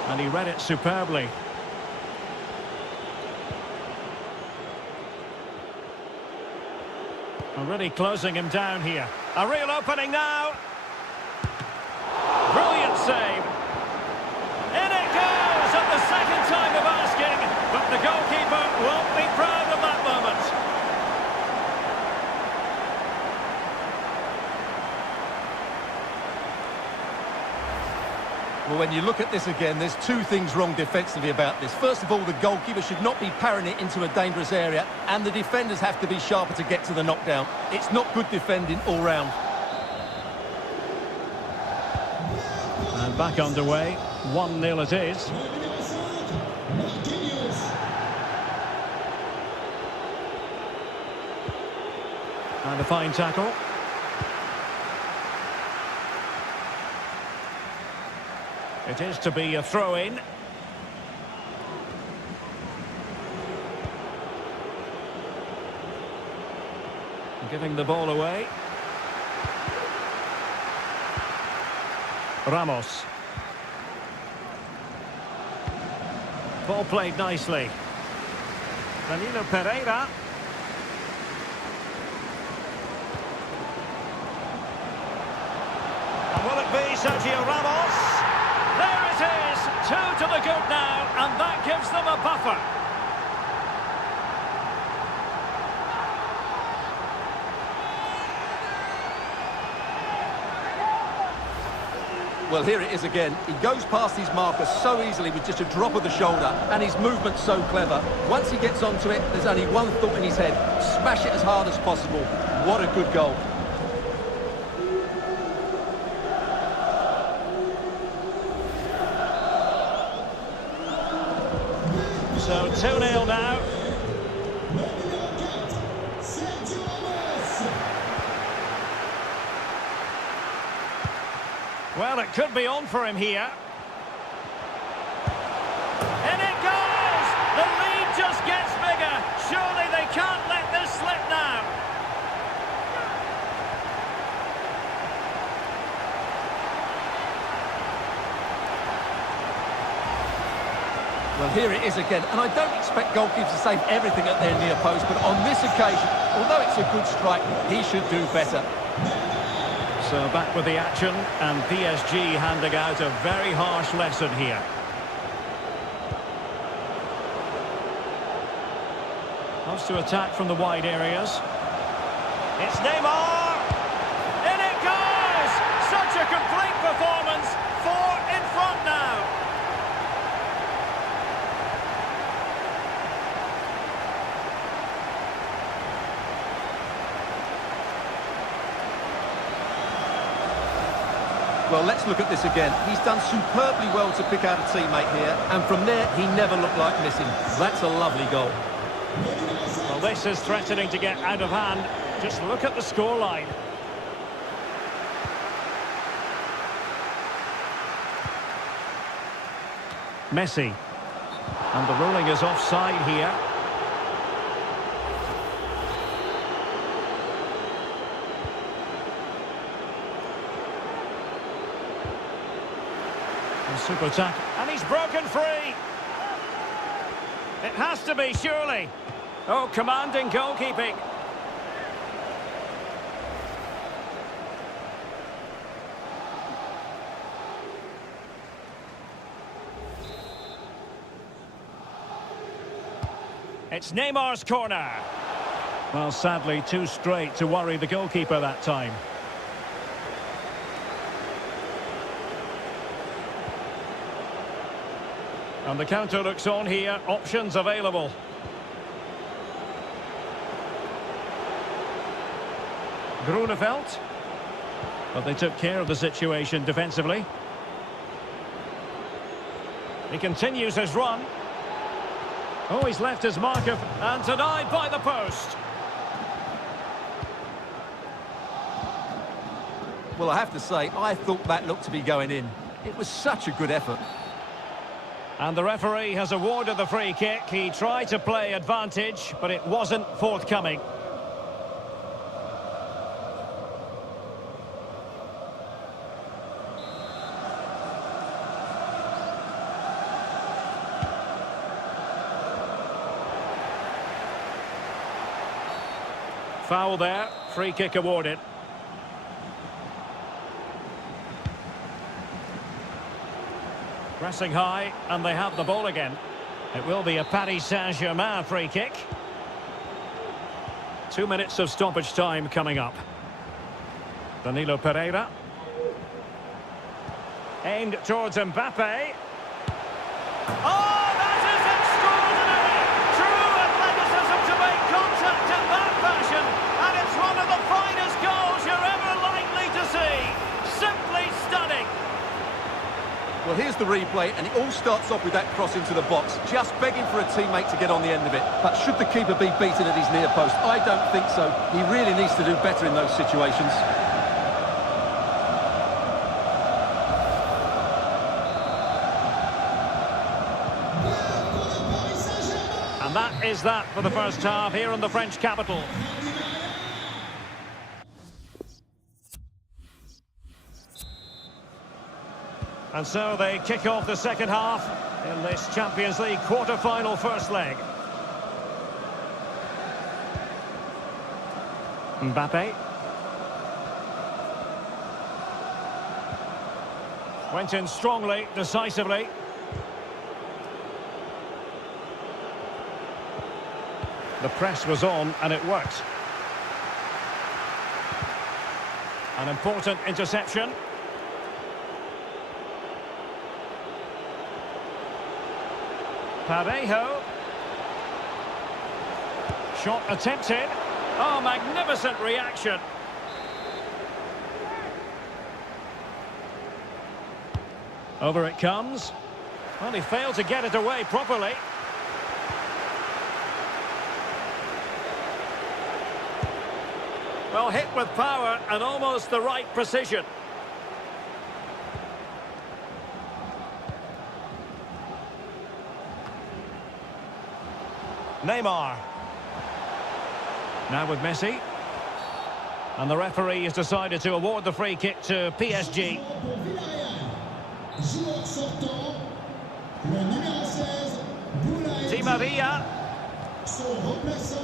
And he read it superbly. Already closing him down here. A real opening now. Brilliant save. In it goes at the second time of asking, but the goalkeeper won't be proud of that moment. Well, when you look at this again, there's two things wrong defensively about this. First of all, the goalkeeper should not be parrying it into a dangerous area, and the defenders have to be sharper to get to the knockdown. It's not good defending all round. And back underway, 1-0 it is. And a fine tackle. It is to be a throw-in. Giving the ball away. Ramos. Ball played nicely. Danilo Pereira. And will it be Sergio Ramos? There it is, 2 to the good now, and that gives them a buffer. Well, here it is again. He goes past his marker so easily with just a drop of the shoulder, and his movement's so clever. Once he gets onto it, there's only one thought in his head: smash it as hard as possible. What a good goal. So 2-0 now. Well, it could be on for him here. And it goes! The lead just gets bigger. Surely they can't let this slip now. Well, here it is again, and I don't expect goalkeepers to save everything at their near post, but on this occasion, although it's a good strike, he should do better. So back with the action, and PSG handing out a very harsh lesson here. Wants to attack from the wide areas. It's Neymar! In it goes! Such a complete performance. 4 in front now. Well, let's look at this again. He's done superbly well to pick out a teammate here, and from there, he never looked like missing. That's a lovely goal. Well, this is threatening to get out of hand. Just look at the scoreline. Messi. And the ruling is offside here. And super attack. And he's broken free. It has to be, surely. Oh, commanding goalkeeping. It's Neymar's corner. Well, sadly, too straight to worry the goalkeeper that time. And the counter looks on here. Options available. Grunewald. But they took care of the situation defensively. He continues his run. Oh, he's left his marker and denied by the post. Well, I have to say, I thought that looked to be going in. It was such a good effort. And the referee has awarded the free kick. He tried to play advantage, but it wasn't forthcoming. Foul there, free kick awarded. Pressing high, and they have the ball again. It will be a Paris Saint-Germain free kick. 2 minutes of stoppage time coming up. Danilo Pereira. Aimed towards Mbappe. Oh, that is extraordinary! True athleticism to make contact in that fashion, and it's one of the finest goals you're ever likely to see. Simply stunning. Well, here's the replay, and it all starts off with that cross into the box, just begging for a teammate to get on the end of it. But should the keeper be beaten at his near post? I don't think so. He really needs to do better in those situations. And that is that for the first half here in the French capital. And so they kick off the second half in this Champions League quarter-final first leg. Mbappe. Went in strongly, decisively. The press was on and it worked. An important interception. Parejo. Shot attempted. Oh, magnificent reaction. Over it comes. Well, he failed to get it away properly. Well, hit with power and almost the right precision. Neymar. Now with Messi. And the referee has decided to award the free kick to PSG. Di Maria.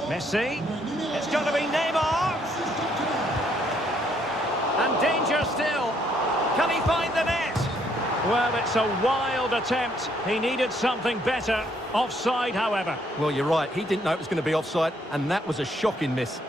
Messi. It's going to be Neymar. And danger still. Can he find the net? Well, it's a wild attempt. He needed something better. Offside, however. Well, you're right. He didn't know it was going to be offside, and that was a shocking miss.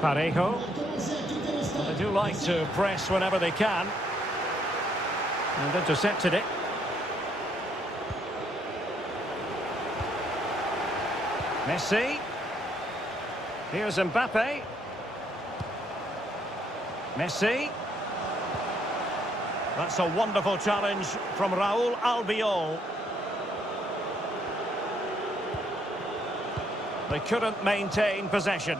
Parejo. Well, they do like to press whenever they can. And intercepted it. Messi. Here's Mbappe. Messi. That's a wonderful challenge from Raul Albiol. They couldn't maintain possession.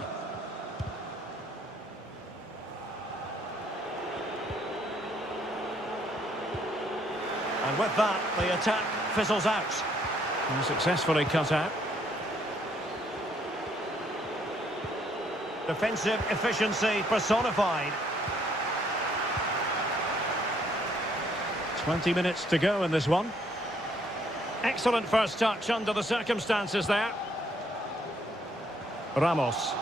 And with that, the attack fizzles out. And successfully cut out. Defensive efficiency personified. 20 minutes to go in this one. Excellent first touch under the circumstances there. Ramos.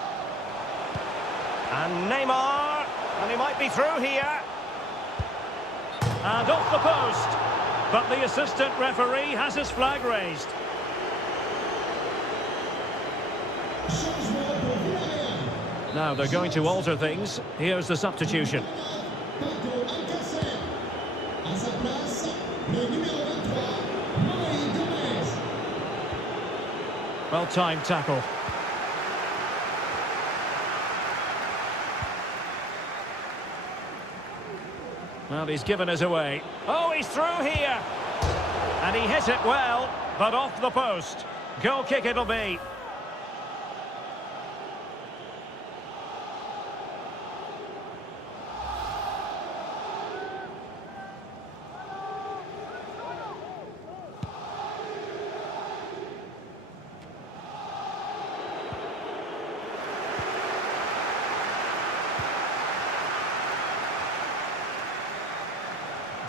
And Neymar. And he might be through here. And off the post. But the assistant referee has his flag raised. Now they're going to alter things. Here's the substitution. Well-timed tackle. Well, he's given us away. Oh, he's through here. And he hit it well, but off the post. Goal kick it'll be.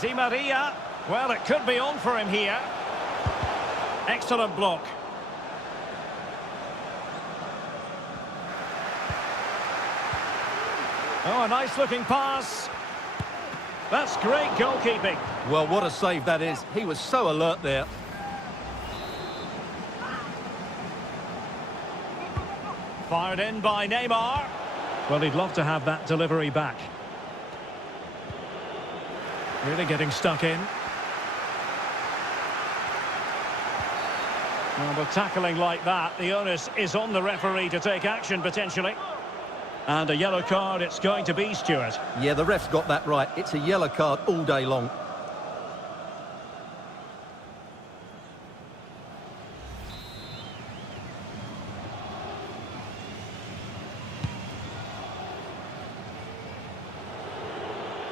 Di Maria, well, it could be on for him here. Excellent block. Oh, a nice-looking pass. That's great goalkeeping. Well, what a save that is. He was so alert there. Fired in by Neymar. Well, he'd love to have that delivery back. Really getting stuck in. Well, with tackling like that, the onus is on the referee to take action, potentially. And a yellow card it's going to be, Stuart. Yeah, the ref's got that right. It's a yellow card all day long.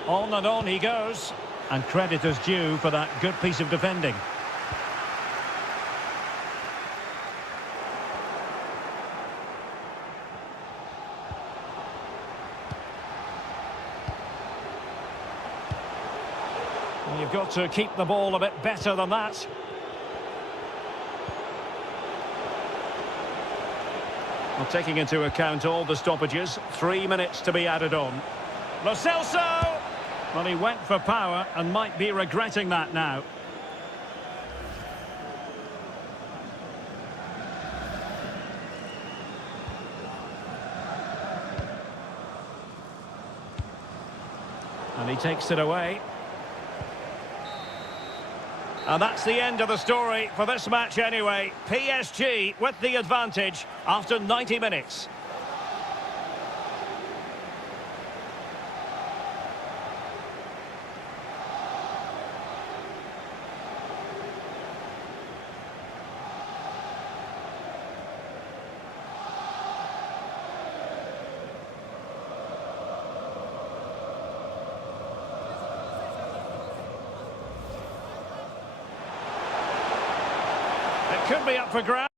On and on he goes. And credit is due for that good piece of defending. Well, you've got to keep the ball a bit better than that. Well, taking into account all the stoppages, 3 minutes to be added on. Lo Celso! Well, he went for power and might be regretting that now. And he takes it away. And that's the end of the story for this match anyway. PSG with the advantage after 90 minutes. It could be up for grabs.